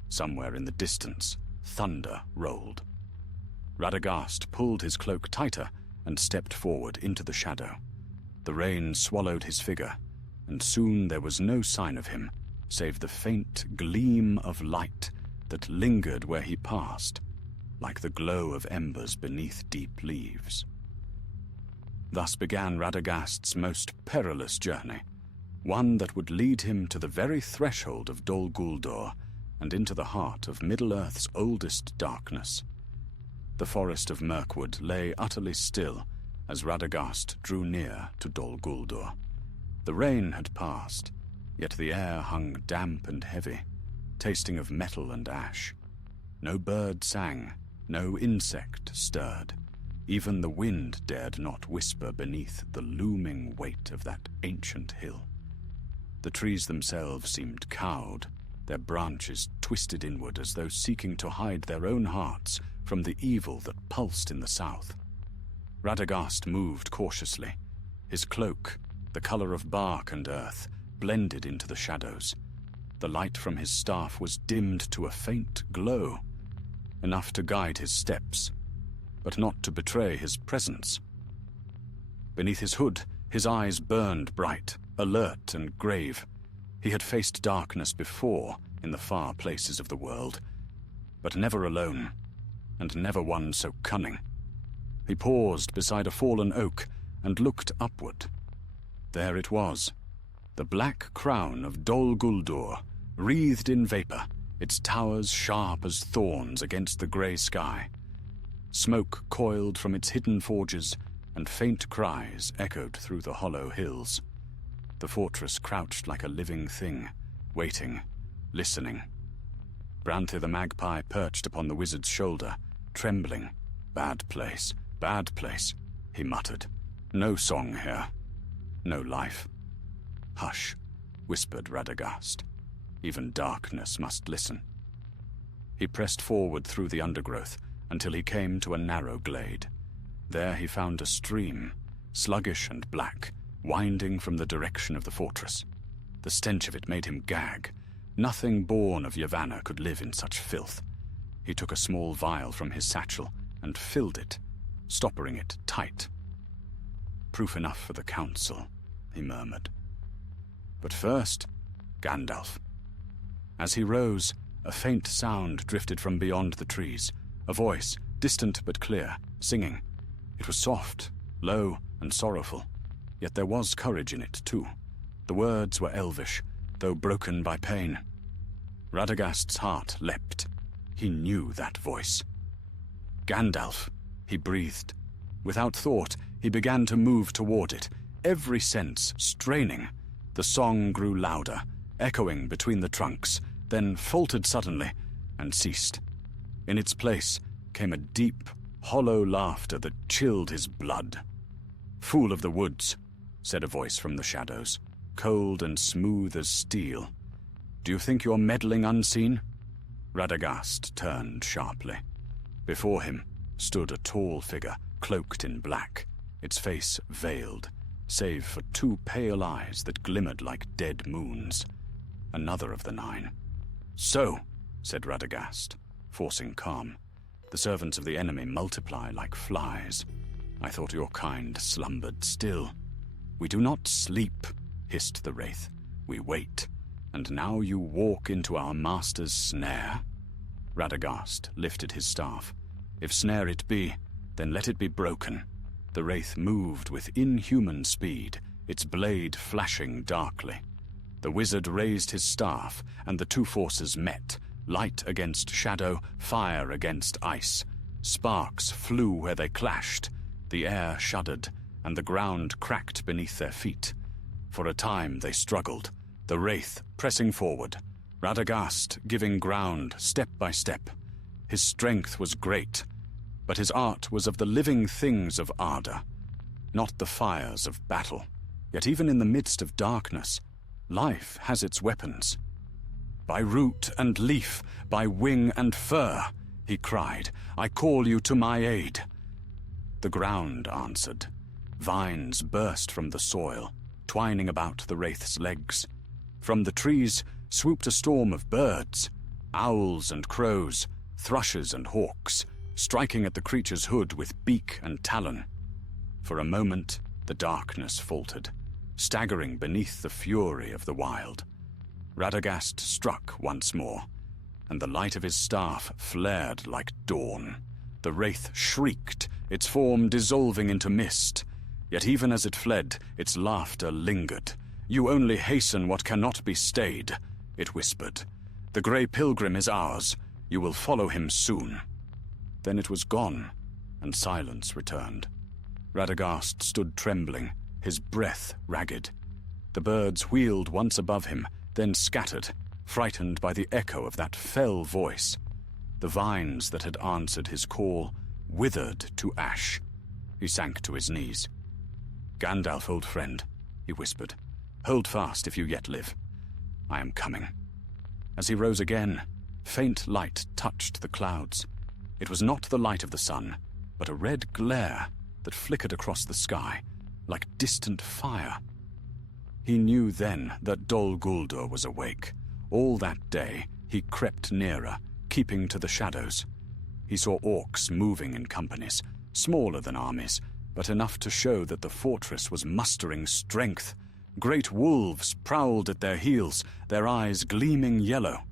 Somewhere in the distance, thunder rolled. Radagast pulled his cloak tighter and stepped forward into the shadow. The rain swallowed his figure, and soon there was no sign of him, save the faint gleam of light that lingered where he passed, like the glow of embers beneath deep leaves. Thus began Radagast's most perilous journey, one that would lead him to the very threshold of Dol Guldur and into the heart of Middle-earth's oldest darkness. The forest of Mirkwood lay utterly still as Radagast drew near to Dol Guldur. The rain had passed, yet the air hung damp and heavy, tasting of metal and ash. No bird sang, no insect stirred. Even the wind dared not whisper beneath the looming weight of that ancient hill. The trees themselves seemed cowed, their branches twisted inward as though seeking to hide their own hearts from the evil that pulsed in the south. Radagast moved cautiously. His cloak, the color of bark and earth, blended into the shadows. The light from his staff was dimmed to a faint glow, enough to guide his steps, but not to betray his presence. Beneath his hood, his eyes burned bright, alert and grave. He had faced darkness before in the far places of the world, but never alone, and never one so cunning. He paused beside a fallen oak and looked upward. There it was, the black crown of Dol Guldur, wreathed in vapor, its towers sharp as thorns against the grey sky. Smoke coiled from its hidden forges, and faint cries echoed through the hollow hills. The fortress crouched like a living thing, waiting, listening. Branthe the magpie perched upon the wizard's shoulder, trembling. Bad place, he muttered. "No song here, no life." "Hush," whispered Radagast. "Even darkness must listen." He pressed forward through the undergrowth until he came to a narrow glade. There he found a stream, sluggish and black, winding from the direction of the fortress. The stench of it made him gag. Nothing born of Yavanna could live in such filth. He took a small vial from his satchel and filled it, stoppering it tight. "Proof enough for the council," he murmured. "But first, Gandalf." As he rose, a faint sound drifted from beyond the trees, a voice, distant but clear, singing. It was soft, low, and sorrowful, yet there was courage in it, too. The words were elvish, though broken by pain. Radagast's heart leapt. He knew that voice. "Gandalf," he breathed. Without thought, he began to move toward it, every sense straining. The song grew louder, echoing between the trunks, then faltered suddenly and ceased. In its place came a deep, hollow laughter that chilled his blood. "Fool of the woods," said a voice from the shadows, cold and smooth as steel. "Do you think you're meddling unseen?" Radagast turned sharply. Before him stood a tall figure, cloaked in black, its face veiled, save for two pale eyes that glimmered like dead moons. Another of the nine. "So," said Radagast, forcing calm, "the servants of the enemy multiply like flies. I thought your kind slumbered still." "We do not sleep," hissed the wraith. "We wait, and now you walk into our master's snare." Radagast lifted his staff. "If snare it be, then let it be broken." The wraith moved with inhuman speed, its blade flashing darkly. The wizard raised his staff, and the two forces met, light against shadow, fire against ice. Sparks flew where they clashed. The air shuddered, and the ground cracked beneath their feet. For a time they struggled, the wraith pressing forward, Radagast giving ground step by step. His strength was great, but his art was of the living things of Arda, not the fires of battle. Yet even in the midst of darkness, life has its weapons. "By root and leaf, by wing and fur," he cried, "I call you to my aid." The ground answered. Vines burst from the soil, twining about the wraith's legs. From the trees swooped a storm of birds, owls and crows, thrushes and hawks, striking at the creature's hood with beak and talon. For a moment, the darkness faltered, staggering beneath the fury of the wild. Radagast struck once more, and the light of his staff flared like dawn. The wraith shrieked, its form dissolving into mist. Yet even as it fled, its laughter lingered. "You only hasten what cannot be stayed," it whispered. "The grey pilgrim is ours. You will follow him soon." Then it was gone, and silence returned. Radagast stood trembling, his breath ragged. The birds wheeled once above him, then scattered, frightened by the echo of that fell voice. The vines that had answered his call withered to ash. He sank to his knees. "Gandalf, old friend," he whispered, "hold fast if you yet live. I am coming." As he rose again, faint light touched the clouds. It was not the light of the sun, but a red glare that flickered across the sky, like distant fire. He knew then that Dol Guldur was awake. All that day he crept nearer, keeping to the shadows. He saw orcs moving in companies, smaller than armies, but enough to show that the fortress was mustering strength. Great wolves prowled at their heels, their eyes gleaming yellow.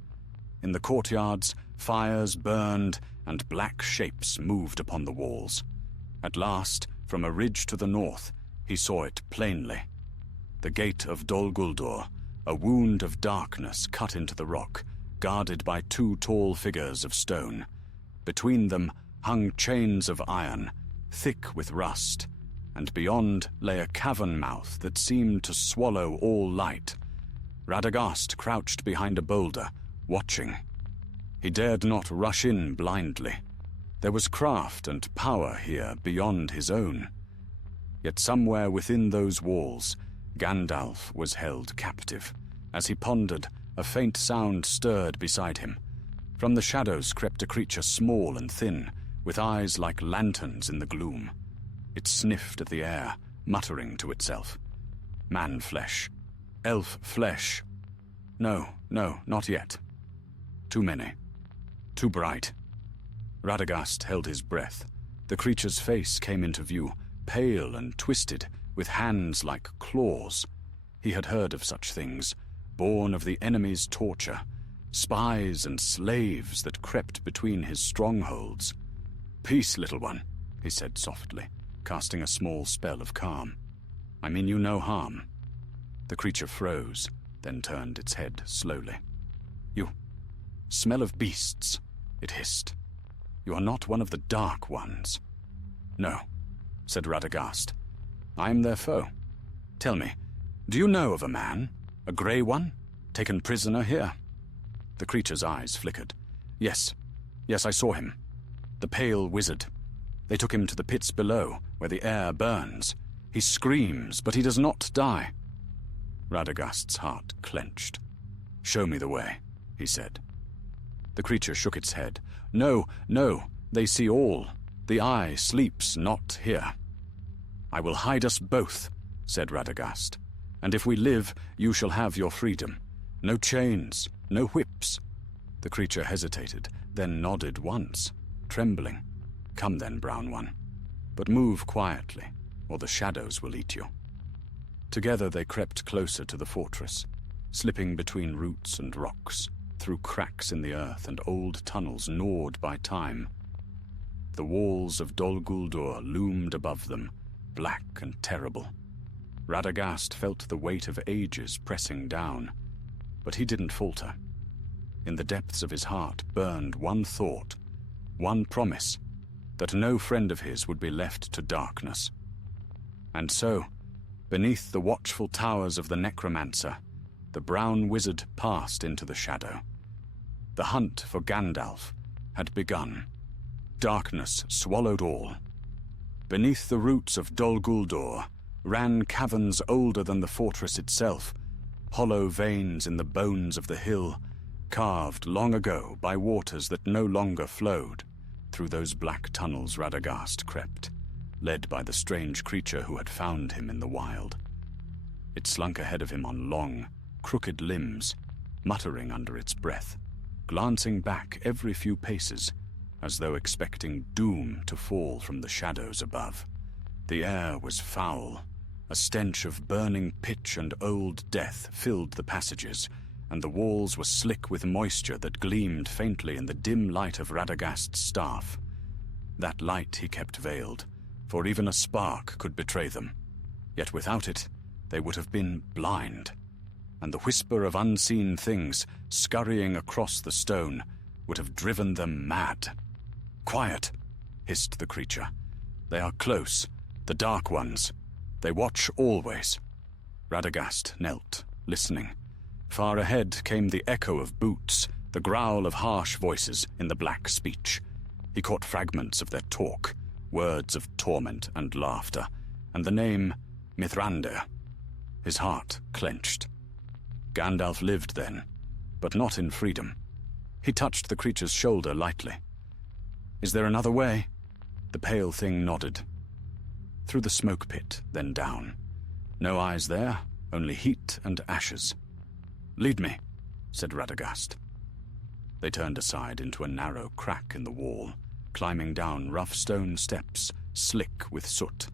In the courtyards, fires burned, and black shapes moved upon the walls. At last, from a ridge to the north, he saw it plainly. The gate of Dol Guldur, a wound of darkness cut into the rock, guarded by two tall figures of stone. Between them hung chains of iron, thick with rust, and beyond lay a cavern mouth that seemed to swallow all light. Radagast crouched behind a boulder, watching. He dared not rush in blindly. There was craft and power here beyond his own. Yet somewhere within those walls, Gandalf was held captive. As he pondered, a faint sound stirred beside him. From the shadows crept a creature small and thin, with eyes like lanterns in the gloom. It sniffed at the air, muttering to itself. Man flesh. Elf flesh. No, not yet. Too many. Too bright. Radagast held his breath. The creature's face came into view, pale and twisted, with hands like claws. He had heard of such things, born of the enemy's torture, spies and slaves that crept between his strongholds. "Peace, little one," he said softly, casting a small spell of calm. "I mean you no harm." The creature froze, then turned its head slowly. "You smell of beasts," it hissed. "You are not one of the Dark Ones." "No," said Radagast. "I am their foe. Tell me, do you know of a man, a grey one, taken prisoner here?" The creature's eyes flickered. Yes, I saw him. The pale wizard. They took him to the pits below, where the air burns. He screams, but he does not die." Radagast's heart clenched. "Show me the way," he said. The creature shook its head. No, they see all. The eye sleeps not here." "I will hide us both," said Radagast. "And if we live, you shall have your freedom. No chains, no whips." The creature hesitated, then nodded once, trembling. "Come then, brown one. But move quietly, or the shadows will eat you." Together they crept closer to the fortress, slipping between roots and rocks, through cracks in the earth and old tunnels gnawed by time. The walls of Dol Guldur loomed above them, black and terrible. Radagast felt the weight of ages pressing down, but he didn't falter. In the depths of his heart burned one thought, one promise. that no friend of his would be left to darkness. And so, beneath the watchful towers of the necromancer, the brown wizard passed into the shadow. The hunt for Gandalf had begun. Darkness swallowed all. Beneath the roots of Dol Guldur ran caverns older than the fortress itself, hollow veins in the bones of the hill, carved long ago by waters that no longer flowed. Through those black tunnels Radagast crept, led by the strange creature who had found him in the wild. It slunk ahead of him on long, crooked limbs, muttering under its breath, glancing back every few paces, as though expecting doom to fall from the shadows above. The air was foul. A stench of burning pitch and old death filled the passages, and the walls were slick with moisture that gleamed faintly in the dim light of Radagast's staff. That light he kept veiled, for even a spark could betray them. Yet without it, they would have been blind, and the whisper of unseen things scurrying across the stone would have driven them mad. "Quiet," hissed the creature. "They are close, the Dark Ones. They watch always." Radagast knelt, listening. Far ahead came the echo of boots, the growl of harsh voices in the black speech. He caught fragments of their talk, words of torment and laughter, and the name Mithrandir. His heart clenched. Gandalf lived then, but not in freedom. He touched the creature's shoulder lightly. "Is there another way?" The pale thing nodded. Through the smoke pit, then down. No eyes there, only heat and ashes. "Lead me," said Radagast. They turned aside into a narrow crack in the wall, climbing down rough stone steps, slick with soot.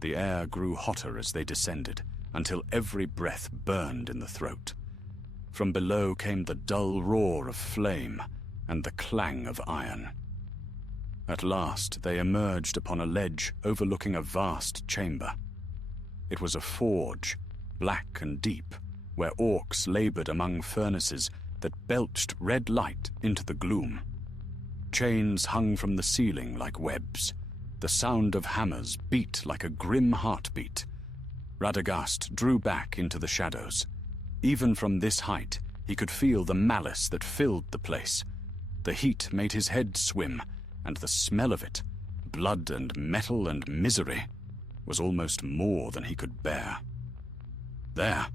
The air grew hotter as they descended, until every breath burned in the throat. From below came the dull roar of flame and the clang of iron. At last they emerged upon a ledge overlooking a vast chamber. It was a forge, black and deep, where orcs labored among furnaces that belched red light into the gloom. Chains hung from the ceiling like webs. The sound of hammers beat like a grim heartbeat. Radagast drew back into the shadows. Even from this height, he could feel the malice that filled the place. The heat made his head swim, and the smell of it, blood and metal and misery, was almost more than he could bear. "There,"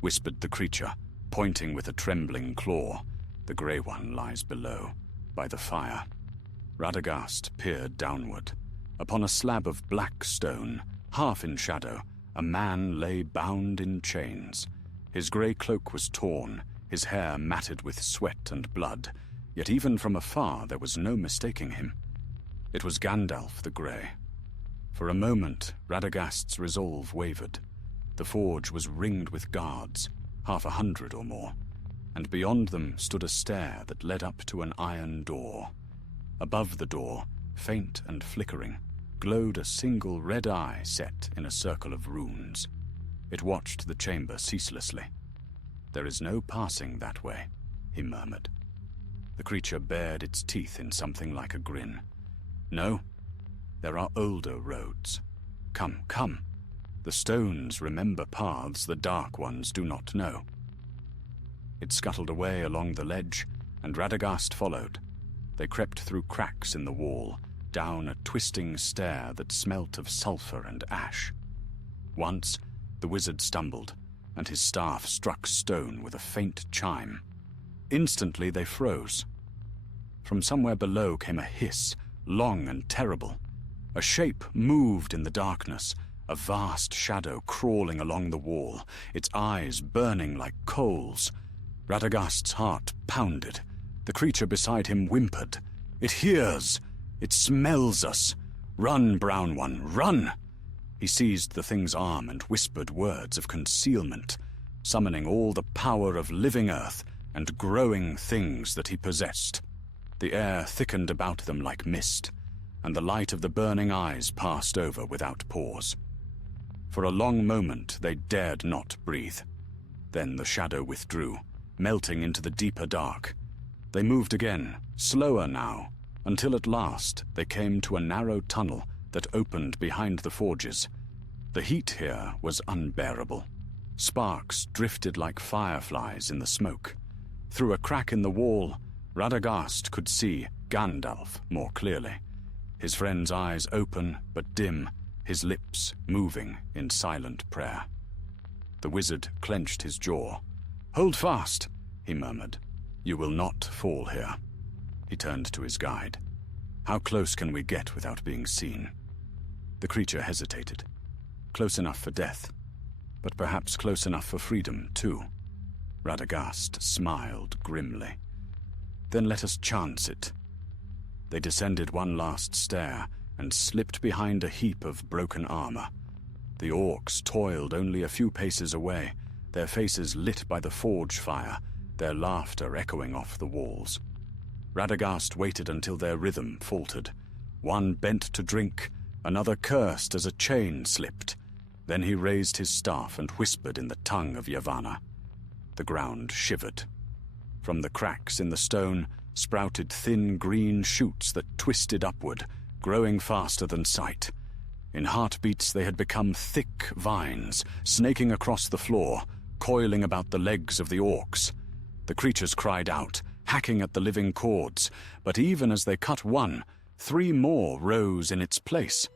whispered the creature, pointing with a trembling claw. "The grey one lies below, by the fire." Radagast peered downward. Upon a slab of black stone, half in shadow, a man lay bound in chains. His grey cloak was torn, his hair matted with sweat and blood, yet even from afar there was no mistaking him. It was Gandalf the Grey. For a moment, Radagast's resolve wavered. The forge was ringed with guards, 100 or more, and beyond them stood a stair that led up to an iron door. Above the door, faint and flickering, glowed a single red eye set in a circle of runes. It watched the chamber ceaselessly. "There is no passing that way," he murmured. The creature bared its teeth in something like a grin. "No, there are older roads. Come, come. The stones remember paths the Dark Ones do not know." It scuttled away along the ledge, and Radagast followed. They crept through cracks in the wall, down a twisting stair that smelt of sulphur and ash. Once, the wizard stumbled, and his staff struck stone with a faint chime. Instantly they froze. From somewhere below came a hiss, long and terrible. A shape moved in the darkness, a vast shadow crawling along the wall, its eyes burning like coals. Radagast's heart pounded. The creature beside him whimpered. "It hears! It smells us! Run, Brown One, run!" He seized the thing's arm and whispered words of concealment, summoning all the power of living earth and growing things that he possessed. The air thickened about them like mist, and the light of the burning eyes passed over without pause. For a long moment they dared not breathe. Then the shadow withdrew, melting into the deeper dark. They moved again, slower now, until at last they came to a narrow tunnel that opened behind the forges. The heat here was unbearable. Sparks drifted like fireflies in the smoke. Through a crack in the wall, Radagast could see Gandalf more clearly. His friend's eyes open but dim, his lips moving in silent prayer. The wizard clenched his jaw. "Hold fast," he murmured. "You will not fall here." He turned to his guide. "How close can we get without being seen?" The creature hesitated. Close enough for death, but perhaps close enough for freedom, too. Radagast smiled grimly. "Then let us chance it." They descended one last stair and slipped behind a heap of broken armor. The orcs toiled only a few paces away, their faces lit by the forge fire, their laughter echoing off the walls. Radagast waited until their rhythm faltered. One bent to drink, another cursed as a chain slipped. Then he raised his staff and whispered in the tongue of Yavanna. The ground shivered. From the cracks in the stone sprouted thin green shoots that twisted upward, growing faster than sight. In heartbeats they had become thick vines, snaking across the floor, coiling about the legs of the orcs. The creatures cried out, hacking at the living cords, but even as they cut one, 3 more rose in its place.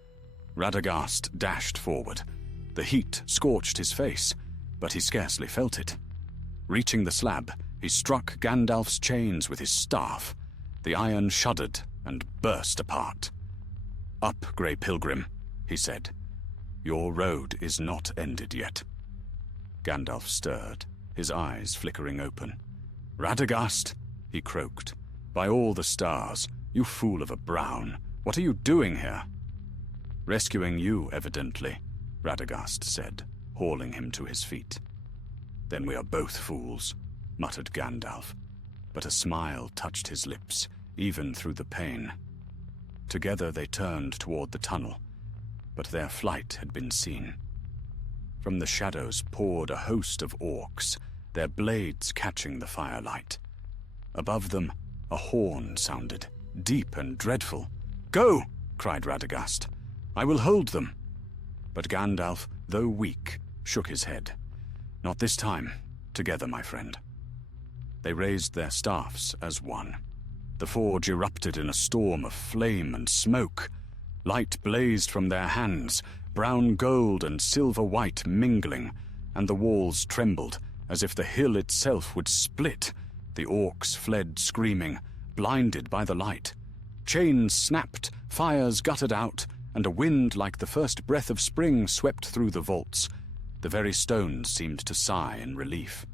Radagast dashed forward. The heat scorched his face, but he scarcely felt it. Reaching the slab, he struck Gandalf's chains with his staff. The iron shuddered and burst apart. "Up, Grey Pilgrim," he said. "Your road is not ended yet." Gandalf stirred, his eyes flickering open. "Radagast," he croaked. "By all the stars, you fool of a Brown, what are you doing here?" "Rescuing you, evidently," Radagast said, hauling him to his feet. "Then we are both fools," muttered Gandalf, but a smile touched his lips, even through the pain. Together they turned toward the tunnel, but their flight had been seen. From the shadows poured a host of orcs, their blades catching the firelight. Above them, a horn sounded, deep and dreadful. "Go!" cried Radagast. "I will hold them." But Gandalf, though weak, shook his head. "Not this time. Together, my friend." They raised their staffs as one. The forge erupted in a storm of flame and smoke. Light blazed from their hands, brown gold and silver white mingling, and the walls trembled as if the hill itself would split. The orcs fled screaming, blinded by the light. Chains snapped, fires guttered out, and a wind like the first breath of spring swept through the vaults. The very stones seemed to sigh in relief.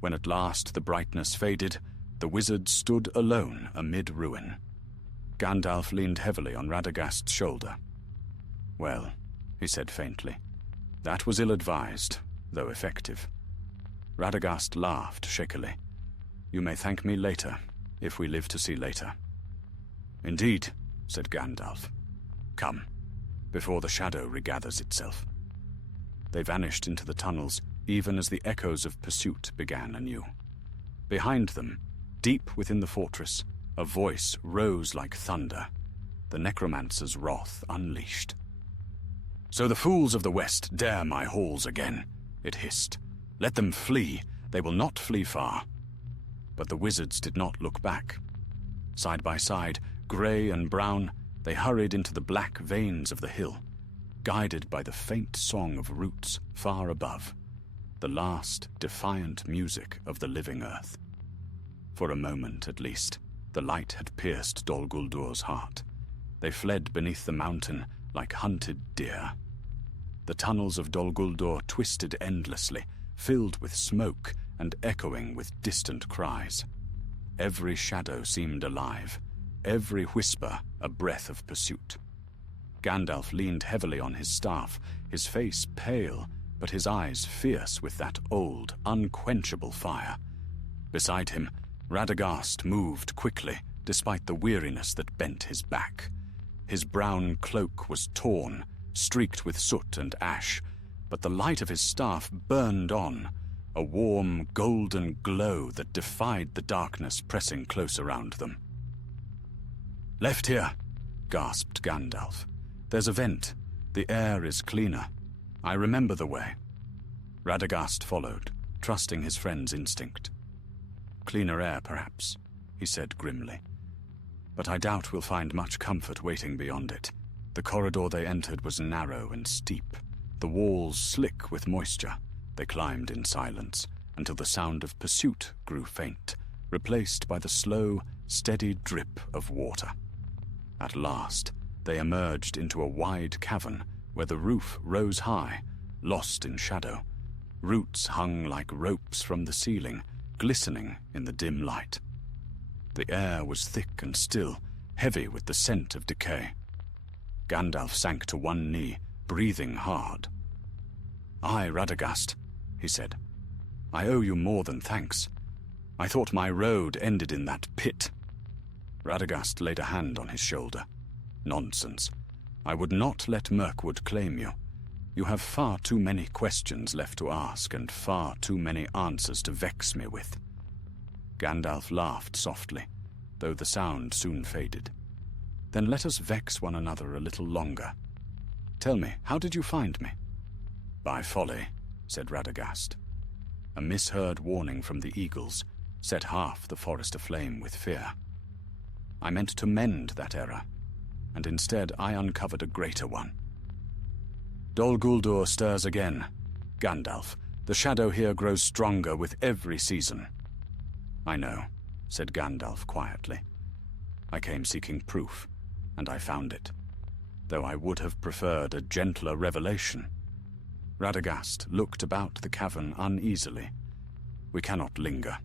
When at last the brightness faded, the wizard stood alone amid ruin. Gandalf leaned heavily on Radagast's shoulder. "Well," he said faintly, "that was ill-advised, though effective." Radagast laughed shakily. "You may thank me later, if we live to see later." "Indeed," said Gandalf. "Come, before the shadow regathers itself." They vanished into the tunnels, even as the echoes of pursuit began anew. Behind them, deep within the fortress, a voice rose like thunder, the necromancer's wrath unleashed. "So the fools of the West dare my halls again," it hissed. "Let them flee. They will not flee far." But the wizards did not look back. Side by side, grey and brown, they hurried into the black veins of the hill, guided by the faint song of roots far above, the last defiant music of the living earth. For a moment, at least, the light had pierced Dol Guldur's heart. They fled beneath the mountain like hunted deer. The tunnels of Dol Guldur twisted endlessly, filled with smoke and echoing with distant cries. Every shadow seemed alive, every whisper a breath of pursuit. Gandalf leaned heavily on his staff, his face pale, but his eyes fierce with that old, unquenchable fire. Beside him, Radagast moved quickly, despite the weariness that bent his back. His brown cloak was torn, streaked with soot and ash, but the light of his staff burned on, a warm, golden glow that defied the darkness pressing close around them. "Left here," gasped Gandalf. "There's a vent. The air is cleaner. I remember the way." Radagast followed, trusting his friend's instinct. "Cleaner air, perhaps," he said grimly. "But I doubt we'll find much comfort waiting beyond it. The corridor they entered was narrow and steep, the walls slick with moisture. They climbed in silence until the sound of pursuit grew faint, replaced by the slow, steady drip of water. At last, they emerged into a wide cavern where the roof rose high, lost in shadow. Roots hung like ropes from the ceiling, glistening in the dim light. The air was thick and still, heavy with the scent of decay. Gandalf sank to one knee, breathing hard. "Aye, Radagast," he said. "I owe you more than thanks. I thought my road ended in that pit." Radagast laid a hand on his shoulder. "Nonsense. I would not let Mirkwood claim you. You have far too many questions left to ask and far too many answers to vex me with." Gandalf laughed softly, though the sound soon faded. "Then let us vex one another a little longer. Tell me, how did you find me?" "By folly," said Radagast. A misheard warning from the eagles set half the forest aflame with fear. "I meant to mend that error, and instead I uncovered a greater one. Dol Guldur stirs again. Gandalf, the shadow here grows stronger with every season." "I know," said Gandalf quietly. "I came seeking proof, and I found it, though I would have preferred a gentler revelation." Radagast looked about the cavern uneasily. "We cannot linger.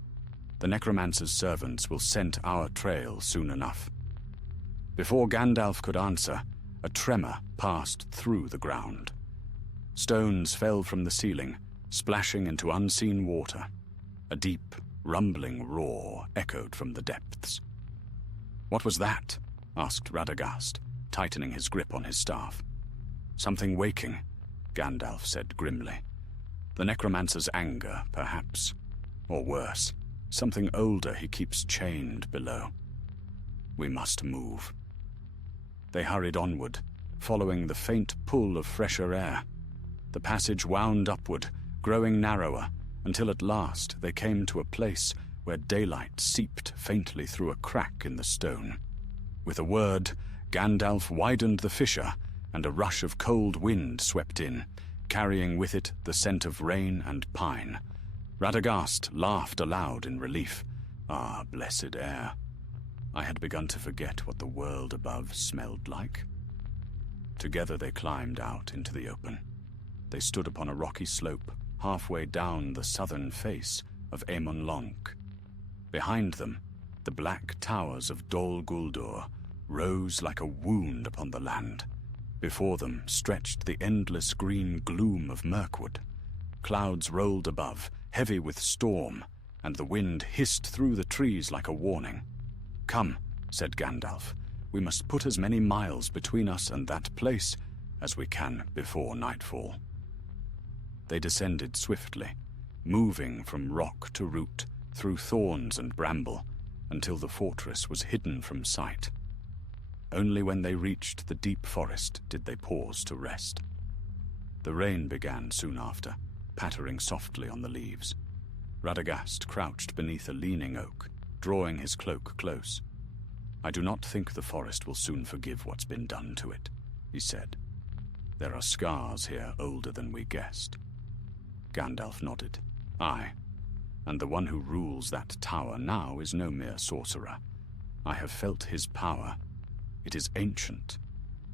The necromancer's servants will scent our trail soon enough." Before Gandalf could answer, a tremor passed through the ground. Stones fell from the ceiling, splashing into unseen water. A deep, rumbling roar echoed from the depths. "What was that?" asked Radagast, tightening his grip on his staff. "Something waking," Gandalf said grimly. "The necromancer's anger, perhaps. Or worse, something older he keeps chained below. We must move." They hurried onward, following the faint pull of fresher air. The passage wound upward, growing narrower, until at last they came to a place where daylight seeped faintly through a crack in the stone. With a word, Gandalf widened the fissure, and a rush of cold wind swept in, carrying with it the scent of rain and pine. Radagast laughed aloud in relief. Ah, blessed air! I had begun to forget what the world above smelled like. Together they climbed out into the open. They stood upon a rocky slope, halfway down the southern face of Amon Lonk. Behind them, the black towers of Dol Guldur rose like a wound upon the land. Before them stretched the endless green gloom of Mirkwood. Clouds rolled above, heavy with storm, and the wind hissed through the trees like a warning. "Come," said Gandalf, "we must put as many miles between us and that place as we can before nightfall." They descended swiftly, moving from rock to root, through thorns and bramble, until the fortress was hidden from sight. Only when they reached the deep forest did they pause to rest. The rain began soon after, pattering softly on the leaves. Radagast crouched beneath a leaning oak, drawing his cloak close. "I do not think the forest will soon forgive what's been done to it," he said. "There are scars here older than we guessed." Gandalf nodded. "Aye, and the one who rules that tower now is no mere sorcerer. I have felt his power. It is ancient,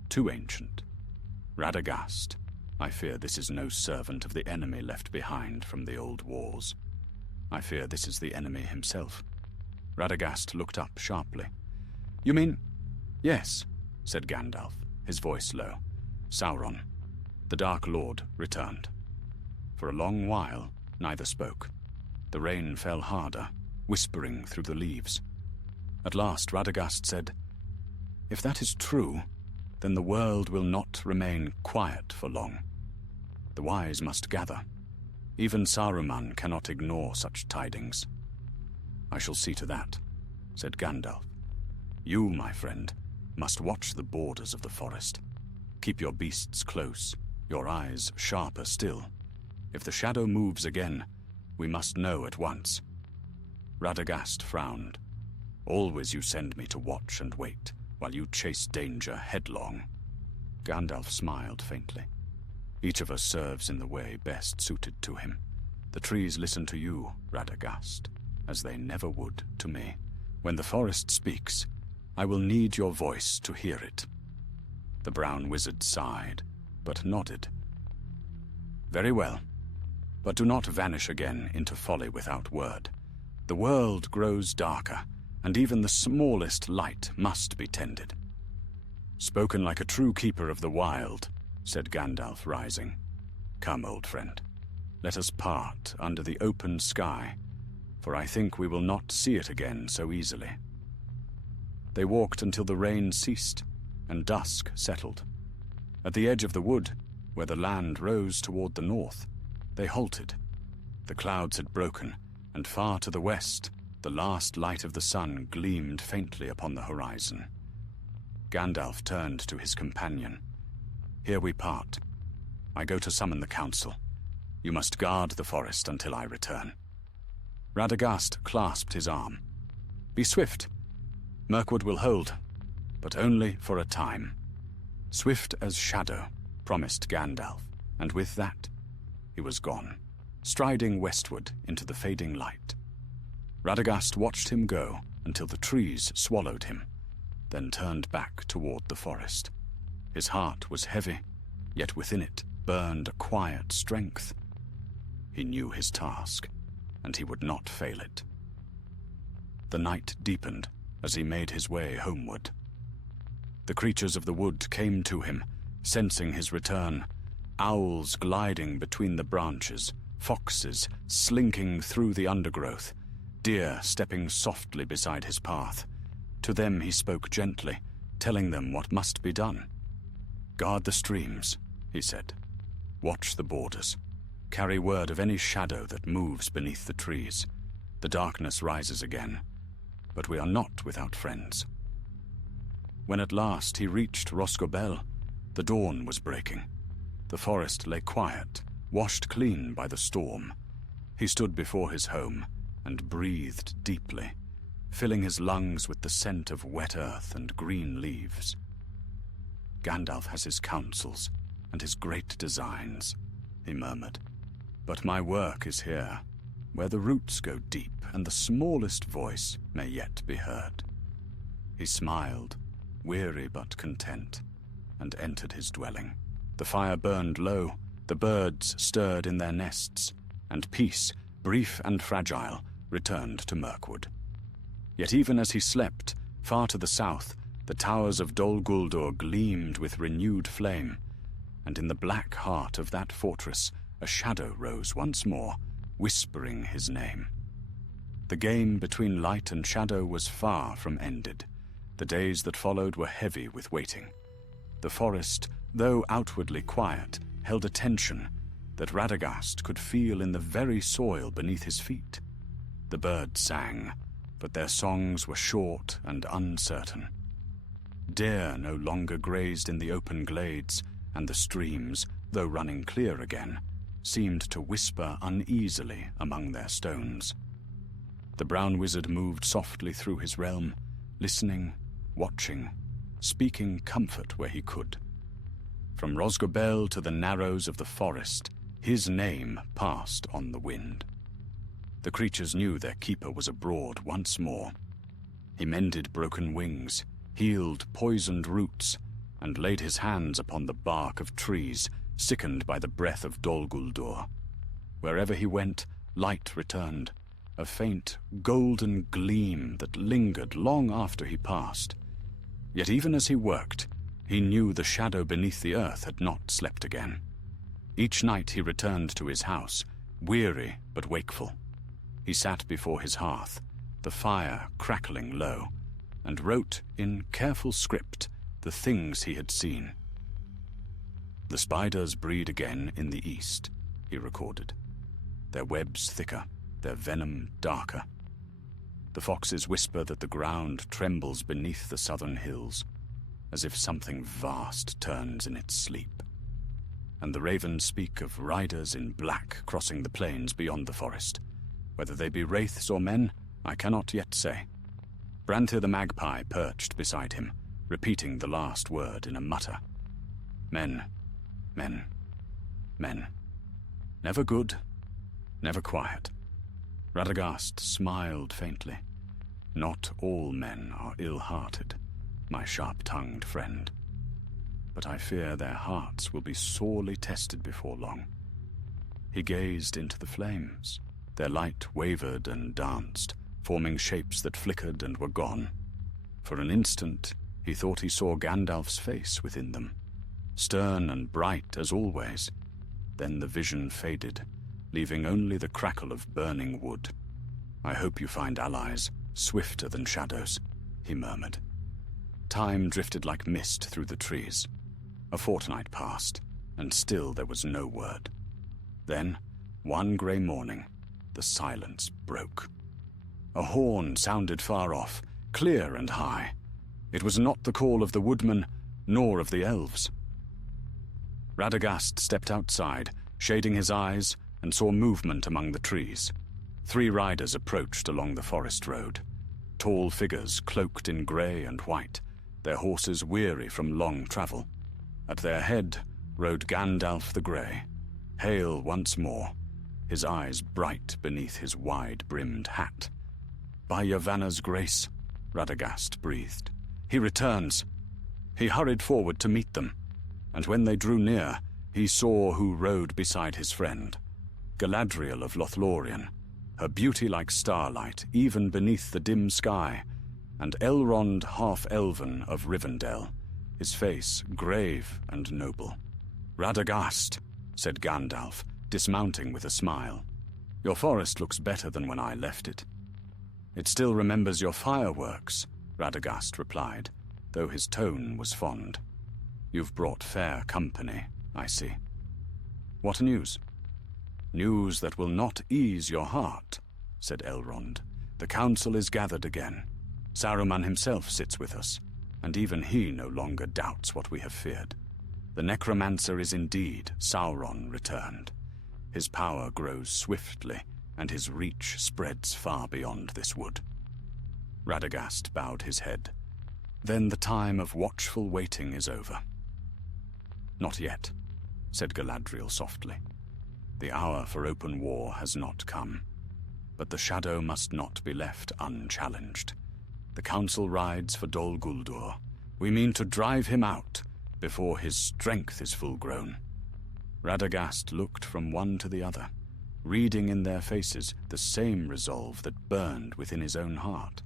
too ancient. Radagast, I fear this is no servant of the enemy left behind from the old wars. I fear this is the enemy himself." Radagast looked up sharply. "You mean—" "Yes," said Gandalf, his voice low. "Sauron, the Dark Lord, returned." For a long while, neither spoke. The rain fell harder, whispering through the leaves. At last, Radagast said, "If that is true, then the world will not remain quiet for long. The wise must gather. Even Saruman cannot ignore such tidings." "I shall see to that," said Gandalf. "You, my friend, must watch the borders of the forest. Keep your beasts close, your eyes sharper still. If the shadow moves again, we must know at once." Radagast frowned. "Always you send me to watch and wait, while you chase danger headlong." Gandalf smiled faintly. "Each of us serves in the way best suited to him. The trees listen to you, Radagast, as they never would to me. When the forest speaks, I will need your voice to hear it." The brown wizard sighed, but nodded. "Very well, but do not vanish again into folly without word. The world grows darker, and even the smallest light must be tended." "Spoken like a true keeper of the wild," said Gandalf, rising. "Come, old friend, let us part under the open sky, for I think we will not see it again so easily." They walked until the rain ceased and dusk settled. At the edge of the wood, where the land rose toward the north, they halted. The clouds had broken, and far to the west, the last light of the sun gleamed faintly upon the horizon. Gandalf turned to his companion. "Here we part. I go to summon the council. You must guard the forest until I return." Radagast clasped his arm. "Be swift. Mirkwood will hold, but only for a time." "Swift as shadow," promised Gandalf, and with that, he was gone, striding westward into the fading light. Radagast watched him go until the trees swallowed him, then turned back toward the forest. His heart was heavy, yet within it burned a quiet strength. He knew his task, and he would not fail it. The night deepened as he made his way homeward. The creatures of the wood came to him, sensing his return, owls gliding between the branches, foxes slinking through the undergrowth, deer stepping softly beside his path. To them he spoke gently, telling them what must be done. "Guard the streams," he said. "Watch the borders. Carry word of any shadow that moves beneath the trees. The darkness rises again, but we are not without friends." When at last he reached Rosgobel, the dawn was breaking. The forest lay quiet, washed clean by the storm. He stood before his home and breathed deeply, filling his lungs with the scent of wet earth and green leaves. "Gandalf has his counsels and his great designs," he murmured. "But my work is here, where the roots go deep and the smallest voice may yet be heard." He smiled, weary but content, and entered his dwelling. The fire burned low, the birds stirred in their nests, and peace, brief and fragile, returned to Mirkwood. Yet even as he slept, far to the south, the towers of Dol Guldur gleamed with renewed flame, and in the black heart of that fortress a shadow rose once more, whispering his name. The game between light and shadow was far from ended. The days that followed were heavy with waiting. The forest, though outwardly quiet, held a tension that Radagast could feel in the very soil beneath his feet. The birds sang, but their songs were short and uncertain. Deer no longer grazed in the open glades, and the streams, though running clear again, seemed to whisper uneasily among their stones. The brown wizard moved softly through his realm, listening, watching, speaking comfort where he could. From Rosgobel to the narrows of the forest, his name passed on the wind. The creatures knew their keeper was abroad once more. He mended broken wings, healed poisoned roots, and laid his hands upon the bark of trees sickened by the breath of Dol Guldur. Wherever he went, light returned, a faint golden gleam that lingered long after he passed. Yet even as he worked, he knew the shadow beneath the earth had not slept again. Each night he returned to his house, weary but wakeful. He sat before his hearth, the fire crackling low, and wrote in careful script the things he had seen. "The spiders breed again in the east," he recorded. "Their webs thicker, their venom darker. The foxes whisper that the ground trembles beneath the southern hills. as if something vast turns in its sleep. And the ravens speak of riders in black crossing the plains beyond the forest. Whether they be wraiths or men, I cannot yet say. Brantir the magpie perched beside him, repeating the last word in a mutter. Men, men, men. Never good, never quiet. Radagast smiled faintly. Not all men are ill-hearted, my sharp-tongued friend. But I fear their hearts will be sorely tested before long. He gazed into the flames. Their light wavered and danced, forming shapes that flickered and were gone. For an instant, he thought he saw Gandalf's face within them, stern and bright as always. Then the vision faded, leaving only the crackle of burning wood. I hope you find allies swifter than shadows, he murmured. Time drifted like mist through the trees. A fortnight passed, and still there was no word. Then, one grey morning, the silence broke. A horn sounded far off, clear and high. It was not the call of the woodman, nor of the elves. Radagast stepped outside, shading his eyes, and saw movement among the trees. 3 riders approached along the forest road. Tall figures cloaked in grey and white, their horses weary from long travel. At their head rode Gandalf the Grey, hale once more, his eyes bright beneath his wide-brimmed hat. By Yavanna's grace, Radagast breathed. He returns. He hurried forward to meet them, and when they drew near, he saw who rode beside his friend, Galadriel of Lothlorien, her beauty like starlight even beneath the dim sky, and Elrond half-elven of Rivendell, his face grave and noble. "Radagast," said Gandalf, dismounting with a smile. "Your forest looks better than when I left it." "It still remembers your fireworks," Radagast replied, though his tone was fond. "You've brought fair company, I see." "What news?" "News that will not ease your heart," said Elrond. "The council is gathered again. Saruman himself sits with us, and even he no longer doubts what we have feared. The necromancer is indeed Sauron returned. His power grows swiftly, and his reach spreads far beyond this wood." Radagast bowed his head. "Then the time of watchful waiting is over." "Not yet," said Galadriel softly. "The hour for open war has not come. But the shadow must not be left unchallenged. The council rides for Dol Guldur. We mean to drive him out before his strength is full grown." Radagast looked from one to the other, reading in their faces the same resolve that burned within his own heart.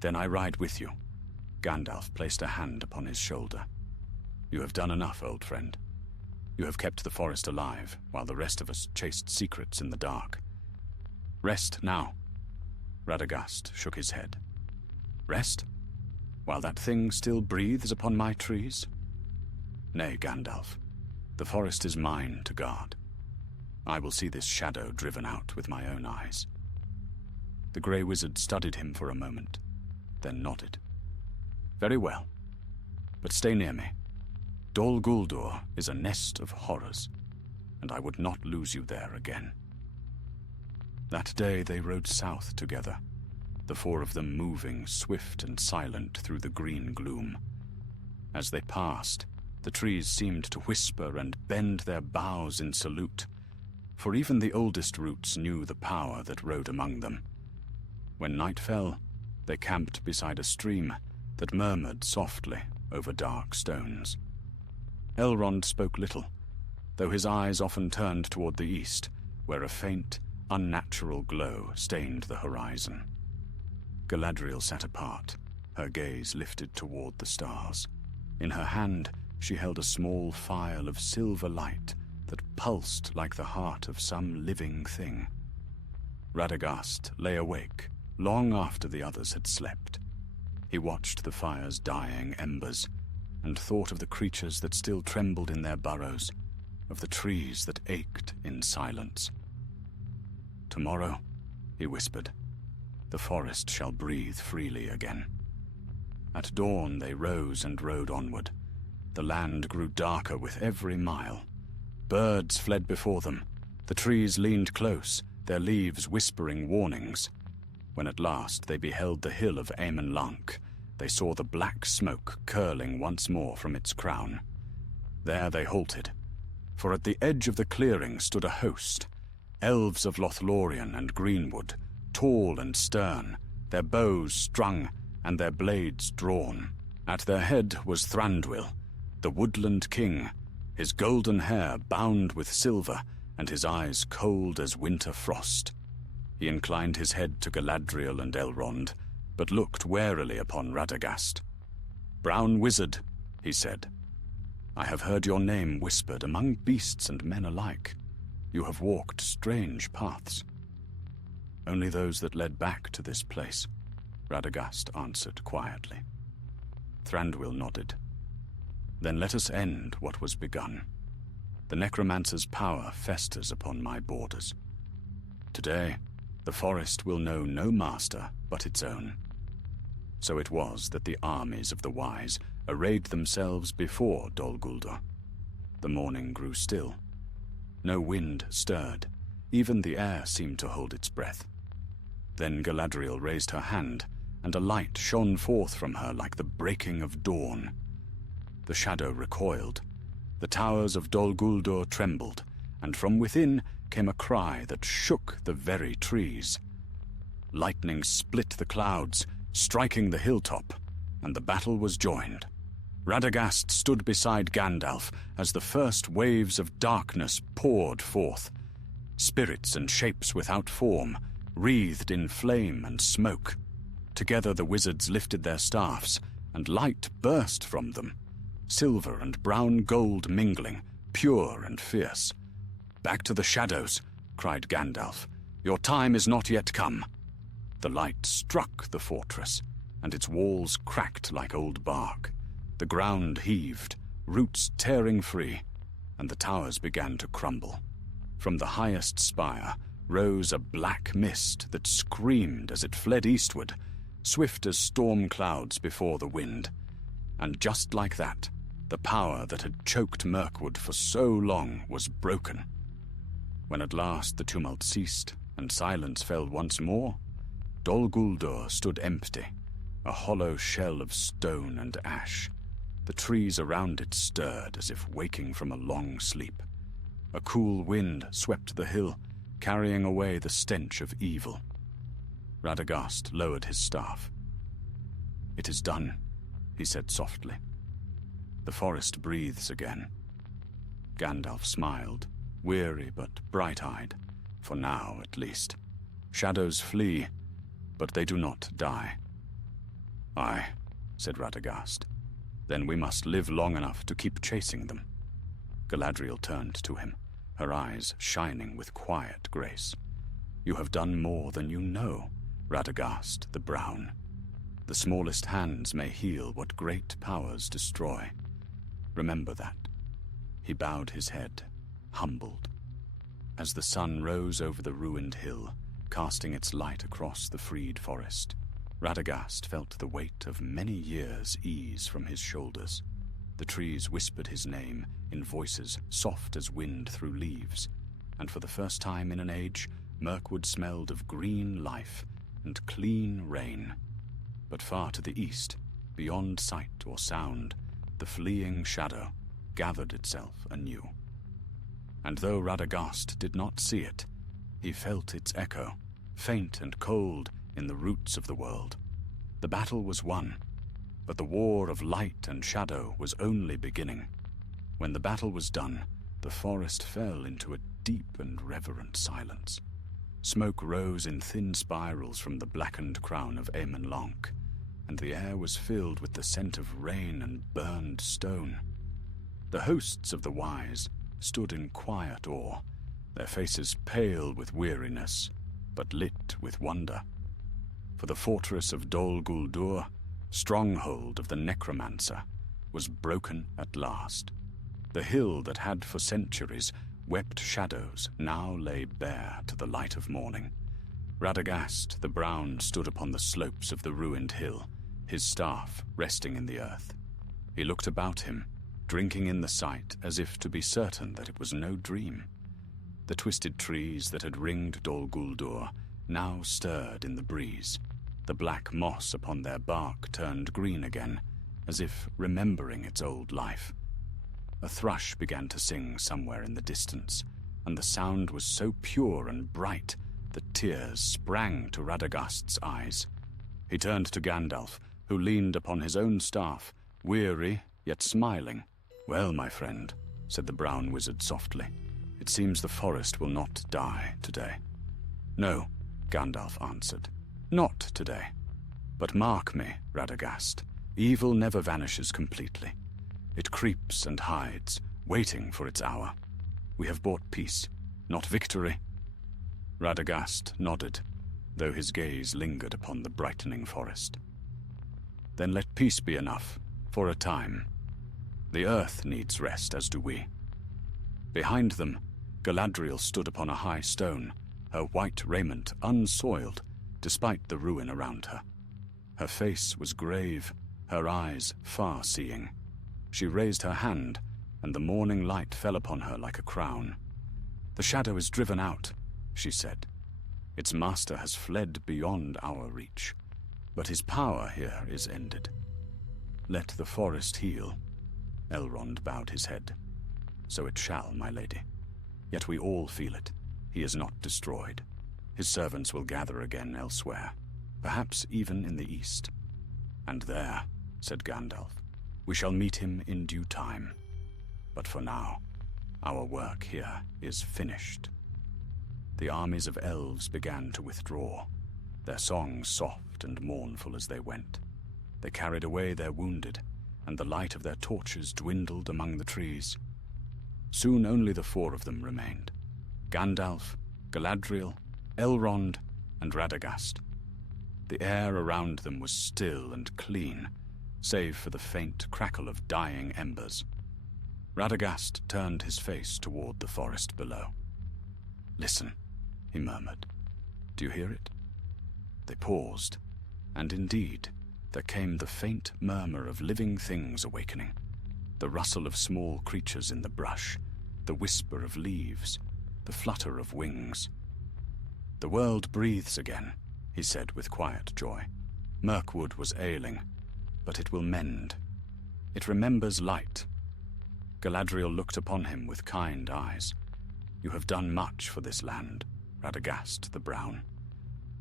"Then I ride with you." Gandalf placed a hand upon his shoulder. "You have done enough, old friend. You have kept the forest alive, while the rest of us chased secrets in the dark. Rest now." Radagast shook his head. "Rest? While that thing still breathes upon my trees? Nay, Gandalf, the forest is mine to guard. I will see this shadow driven out with my own eyes." The grey wizard studied him for a moment, then nodded. "Very well, but stay near me. Dol Guldur is a nest of horrors, and I would not lose you there again." That day they rode south together, the 4 of them moving swift and silent through the green gloom. As they passed, the trees seemed to whisper and bend their boughs in salute, for even the oldest roots knew the power that rode among them. When night fell, they camped beside a stream that murmured softly over dark stones. Elrond spoke little, though his eyes often turned toward the east, where a faint, unnatural glow stained the horizon. Galadriel sat apart, her gaze lifted toward the stars. In her hand, she held a small phial of silver light that pulsed like the heart of some living thing. Radagast lay awake long after the others had slept. He watched the fire's dying embers and thought of the creatures that still trembled in their burrows, of the trees that ached in silence. "Tomorrow," he whispered, "the forest shall breathe freely again." At dawn they rose and rode onward. The land grew darker with every mile. Birds fled before them. The trees leaned close, their leaves whispering warnings. When at last they beheld the hill of Amon Lanc, they saw the black smoke curling once more from its crown. There they halted, for at the edge of the clearing stood a host, elves of Lothlorien and Greenwood, tall and stern, their bows strung and their blades drawn. At their head was Thranduil, the woodland king, his golden hair bound with silver and his eyes cold as winter frost. He inclined his head to Galadriel and Elrond, but looked warily upon Radagast. "Brown wizard," he said, "I have heard your name whispered among beasts and men alike. You have walked strange paths." "Only those that led back to this place," Radagast answered quietly. Thranduil nodded. "Then let us end what was begun. The necromancer's power festers upon my borders. Today, the forest will know no master but its own." So it was that the armies of the wise arrayed themselves before Dol Guldur. The morning grew still. No wind stirred. Even the air seemed to hold its breath. Then Galadriel raised her hand, and a light shone forth from her like the breaking of dawn. The shadow recoiled. The towers of Dol Guldur trembled, and from within came a cry that shook the very trees. Lightning split the clouds, striking the hilltop, and the battle was joined. Radagast stood beside Gandalf as the first waves of darkness poured forth. Spirits and shapes without form, wreathed in flame and smoke. Together the wizards lifted their staffs, and light burst from them, silver and brown gold mingling, pure and fierce. "Back to the shadows," cried Gandalf. "Your time is not yet come." The light struck the fortress, and its walls cracked like old bark. The ground heaved, roots tearing free, and the towers began to crumble. From the highest spire rose a black mist that screamed as it fled eastward, swift as storm clouds before the wind. And just like that, the power that had choked Mirkwood for so long was broken. When at last the tumult ceased and silence fell once more, Dol Guldur stood empty, a hollow shell of stone and ash. The trees around it stirred as if waking from a long sleep. A cool wind swept the hill, carrying away the stench of evil. Radagast lowered his staff. "It is done," he said softly. "The forest breathes again." Gandalf smiled, weary but bright-eyed, for now at least. Shadows flee, but they do not die. "Aye," said Radagast. "Then we must live long enough to keep chasing them." Galadriel turned to him, her eyes shining with quiet grace. "You have done more than you know, Radagast the Brown. The smallest hands may heal what great powers destroy. Remember that." He bowed his head, humbled. As the sun rose over the ruined hill, casting its light across the freed forest, Radagast felt the weight of many years ease from his shoulders. The trees whispered his name in voices soft as wind through leaves, and for the first time in an age, Mirkwood smelled of green life and clean rain. But far to the east, beyond sight or sound, the fleeing shadow gathered itself anew. And though Radagast did not see it, he felt its echo, faint and cold, in the roots of the world. The battle was won, but the war of light and shadow was only beginning. When the battle was done, the forest fell into a deep and reverent silence. Smoke rose in thin spirals from the blackened crown of Amon Lanc, and the air was filled with the scent of rain and burned stone. The hosts of the wise stood in quiet awe, their faces pale with weariness, but lit with wonder. For the fortress of Dol Guldur, stronghold of the necromancer, was broken at last. The hill that had for centuries wept shadows now lay bare to the light of morning. Radagast the Brown stood upon the slopes of the ruined hill, his staff resting in the earth. He looked about him, drinking in the sight as if to be certain that it was no dream. The twisted trees that had ringed Dol Guldur now stirred in the breeze. The black moss upon their bark turned green again, as if remembering its old life. A thrush began to sing somewhere in the distance, and the sound was so pure and bright that tears sprang to Radagast's eyes. He turned to Gandalf, who leaned upon his own staff, weary yet smiling. "Well, my friend," said the brown wizard softly, "it seems the forest will not die today." "No," Gandalf answered, "not today. But mark me, Radagast, evil never vanishes completely. It creeps and hides, waiting for its hour. We have brought peace, not victory." Radagast nodded, though his gaze lingered upon the brightening forest. "Then let peace be enough, for a time. The earth needs rest, as do we." Behind them, Galadriel stood upon a high stone, her white raiment unsoiled, despite the ruin around her. Her face was grave, her eyes far-seeing. She raised her hand, and the morning light fell upon her like a crown. "The shadow is driven out," she said. "Its master has fled beyond our reach, but his power here is ended. Let the forest heal." Elrond bowed his head. "So it shall, my lady. Yet we all feel it. He is not destroyed. His servants will gather again elsewhere, perhaps even in the east. And there," said Gandalf, "we shall meet him in due time. But for now, our work here is finished." The armies of elves began to withdraw, their songs soft and mournful as they went. They carried away their wounded, and the light of their torches dwindled among the trees. Soon only the four of them remained: Gandalf, Galadriel, Elrond, and Radagast. The air around them was still and clean, save for the faint crackle of dying embers. Radagast turned his face toward the forest below. "Listen," he murmured. "Do you hear it?" They paused, and indeed, there came the faint murmur of living things awakening, the rustle of small creatures in the brush, the whisper of leaves, the flutter of wings. "The world breathes again," he said with quiet joy. "Mirkwood was ailing, but it will mend. It remembers light." Galadriel looked upon him with kind eyes. "You have done much for this land, Radagast the Brown.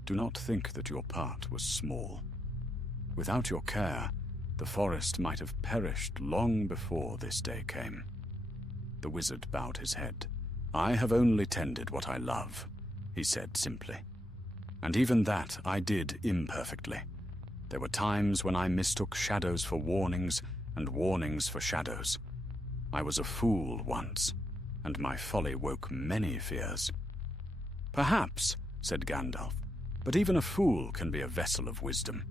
Do not think that your part was small. Without your care, the forest might have perished long before this day came." The wizard bowed his head. "I have only tended what I love," he said simply. "And even that I did imperfectly. There were times when I mistook shadows for warnings and warnings for shadows. I was a fool once, and my folly woke many fears." "Perhaps," said Gandalf, "but even a fool can be a vessel of wisdom.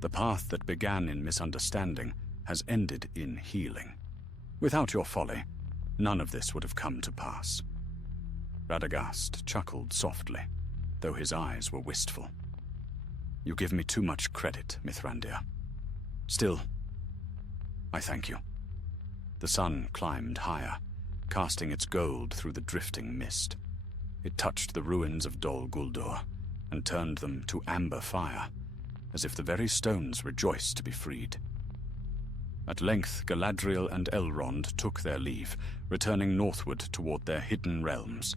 The path that began in misunderstanding has ended in healing. Without your folly, none of this would have come to pass." Radagast chuckled softly, though his eyes were wistful. "You give me too much credit, Mithrandir. Still, I thank you." The sun climbed higher, casting its gold through the drifting mist. It touched the ruins of Dol Guldur and turned them to amber fire, as if the very stones rejoiced to be freed. At length Galadriel and Elrond took their leave, returning northward toward their hidden realms.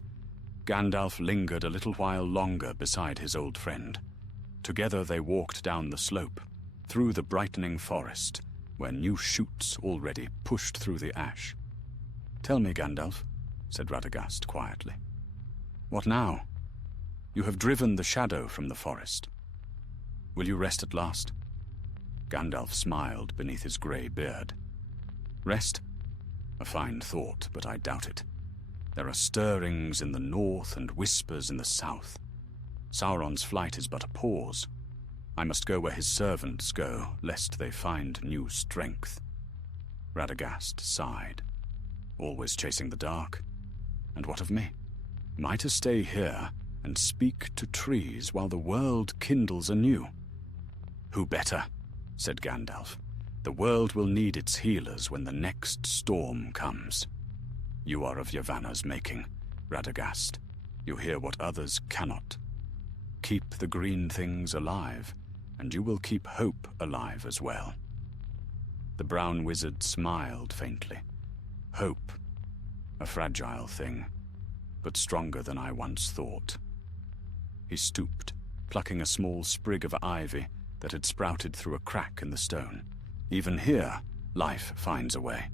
Gandalf lingered a little while longer beside his old friend. Together they walked down the slope, through the brightening forest, where new shoots already pushed through the ash. "Tell me, Gandalf," said Radagast quietly. "What now? You have driven the shadow from the forest. Will you rest at last?" Gandalf smiled beneath his grey beard. "Rest? A fine thought, but I doubt it. There are stirrings in the north and whispers in the south. Sauron's flight is but a pause. I must go where his servants go, lest they find new strength." Radagast sighed. "Always chasing the dark? And what of me? Am I to stay here and speak to trees while the world kindles anew? Who better?" said Gandalf. "The world will need its healers when the next storm comes. You are of Yavanna's making, Radagast. You hear what others cannot. Keep the green things alive, and you will keep hope alive as well." The brown wizard smiled faintly. "Hope. A fragile thing, but stronger than I once thought." He stooped, plucking a small sprig of ivy that had sprouted through a crack in the stone. Even here, life finds a way.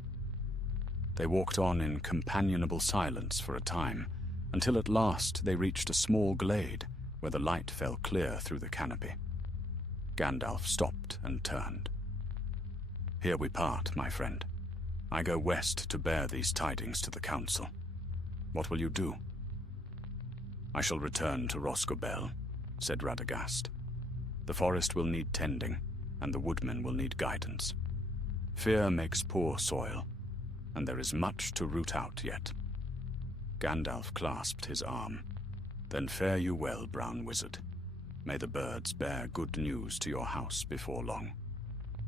They walked on in companionable silence for a time, until at last they reached a small glade where the light fell clear through the canopy. Gandalf stopped and turned. "Here we part, my friend. I go west to bear these tidings to the council. What will you do?" "I shall return to Rosgobel," said Radagast. "The forest will need tending, and the woodmen will need guidance. Fear makes poor soil, and there is much to root out yet." Gandalf clasped his arm. "Then fare you well, brown wizard. May the birds bear good news to your house before long."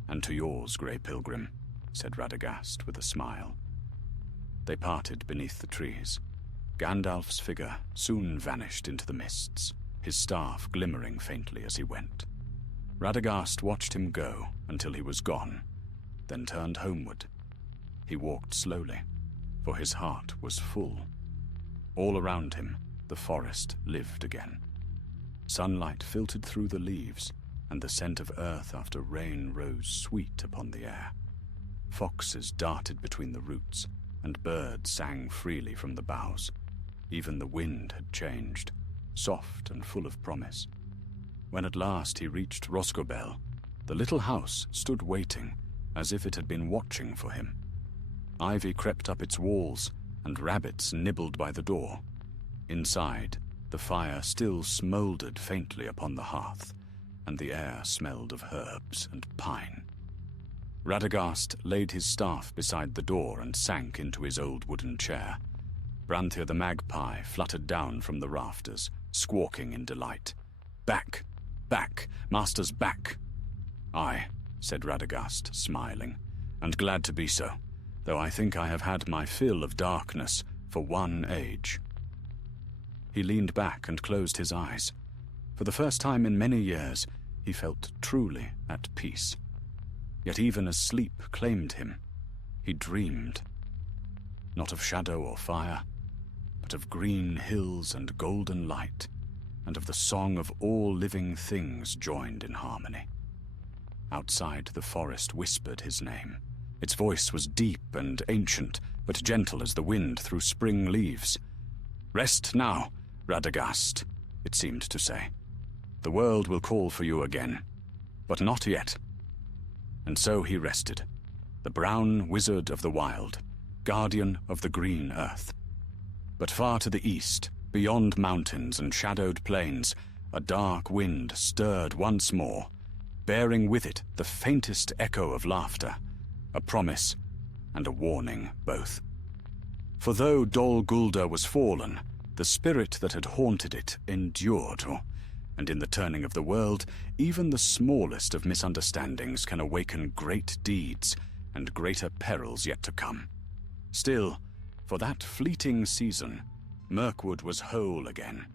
"And to yours, grey pilgrim," said Radagast with a smile. They parted beneath the trees. Gandalf's figure soon vanished into the mists, his staff glimmering faintly as he went. Radagast watched him go until he was gone, then turned homeward. He walked slowly, for his heart was full. All around him, the forest lived again. Sunlight filtered through the leaves, and the scent of earth after rain rose sweet upon the air. Foxes darted between the roots, and birds sang freely from the boughs. Even the wind had changed, soft and full of promise. When at last he reached Rosgobel, the little house stood waiting, as if it had been watching for him. Ivy crept up its walls, and rabbits nibbled by the door. Inside, the fire still smouldered faintly upon the hearth, and the air smelled of herbs and pine. Radagast laid his staff beside the door and sank into his old wooden chair. Branthir the magpie fluttered down from the rafters, squawking in delight. "Back! Back! Master's back!" "Aye," said Radagast, smiling, "and glad to be so, though I think I have had my fill of darkness for one age." He leaned back and closed his eyes. For the first time in many years, he felt truly at peace. Yet even as sleep claimed him, he dreamed. Not of shadow or fire, but of green hills and golden light, and of the song of all living things joined in harmony. Outside, the forest whispered his name. Its voice was deep and ancient, but gentle as the wind through spring leaves. "Rest now, Radagast," it seemed to say. "The world will call for you again, but not yet." And so he rested, the brown wizard of the wild, guardian of the green earth. But far to the east, beyond mountains and shadowed plains, a dark wind stirred once more, bearing with it the faintest echo of laughter, a promise and a warning both. For though Dol Guldur was fallen, the spirit that had haunted it endured, and in the turning of the world, even the smallest of misunderstandings can awaken great deeds and greater perils yet to come. Still, for that fleeting season, Mirkwood was whole again,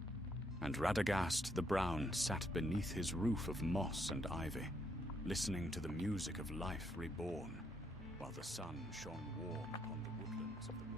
and Radagast the Brown sat beneath his roof of moss and ivy, listening to the music of life reborn, while the sun shone warm upon the woodlands of the world.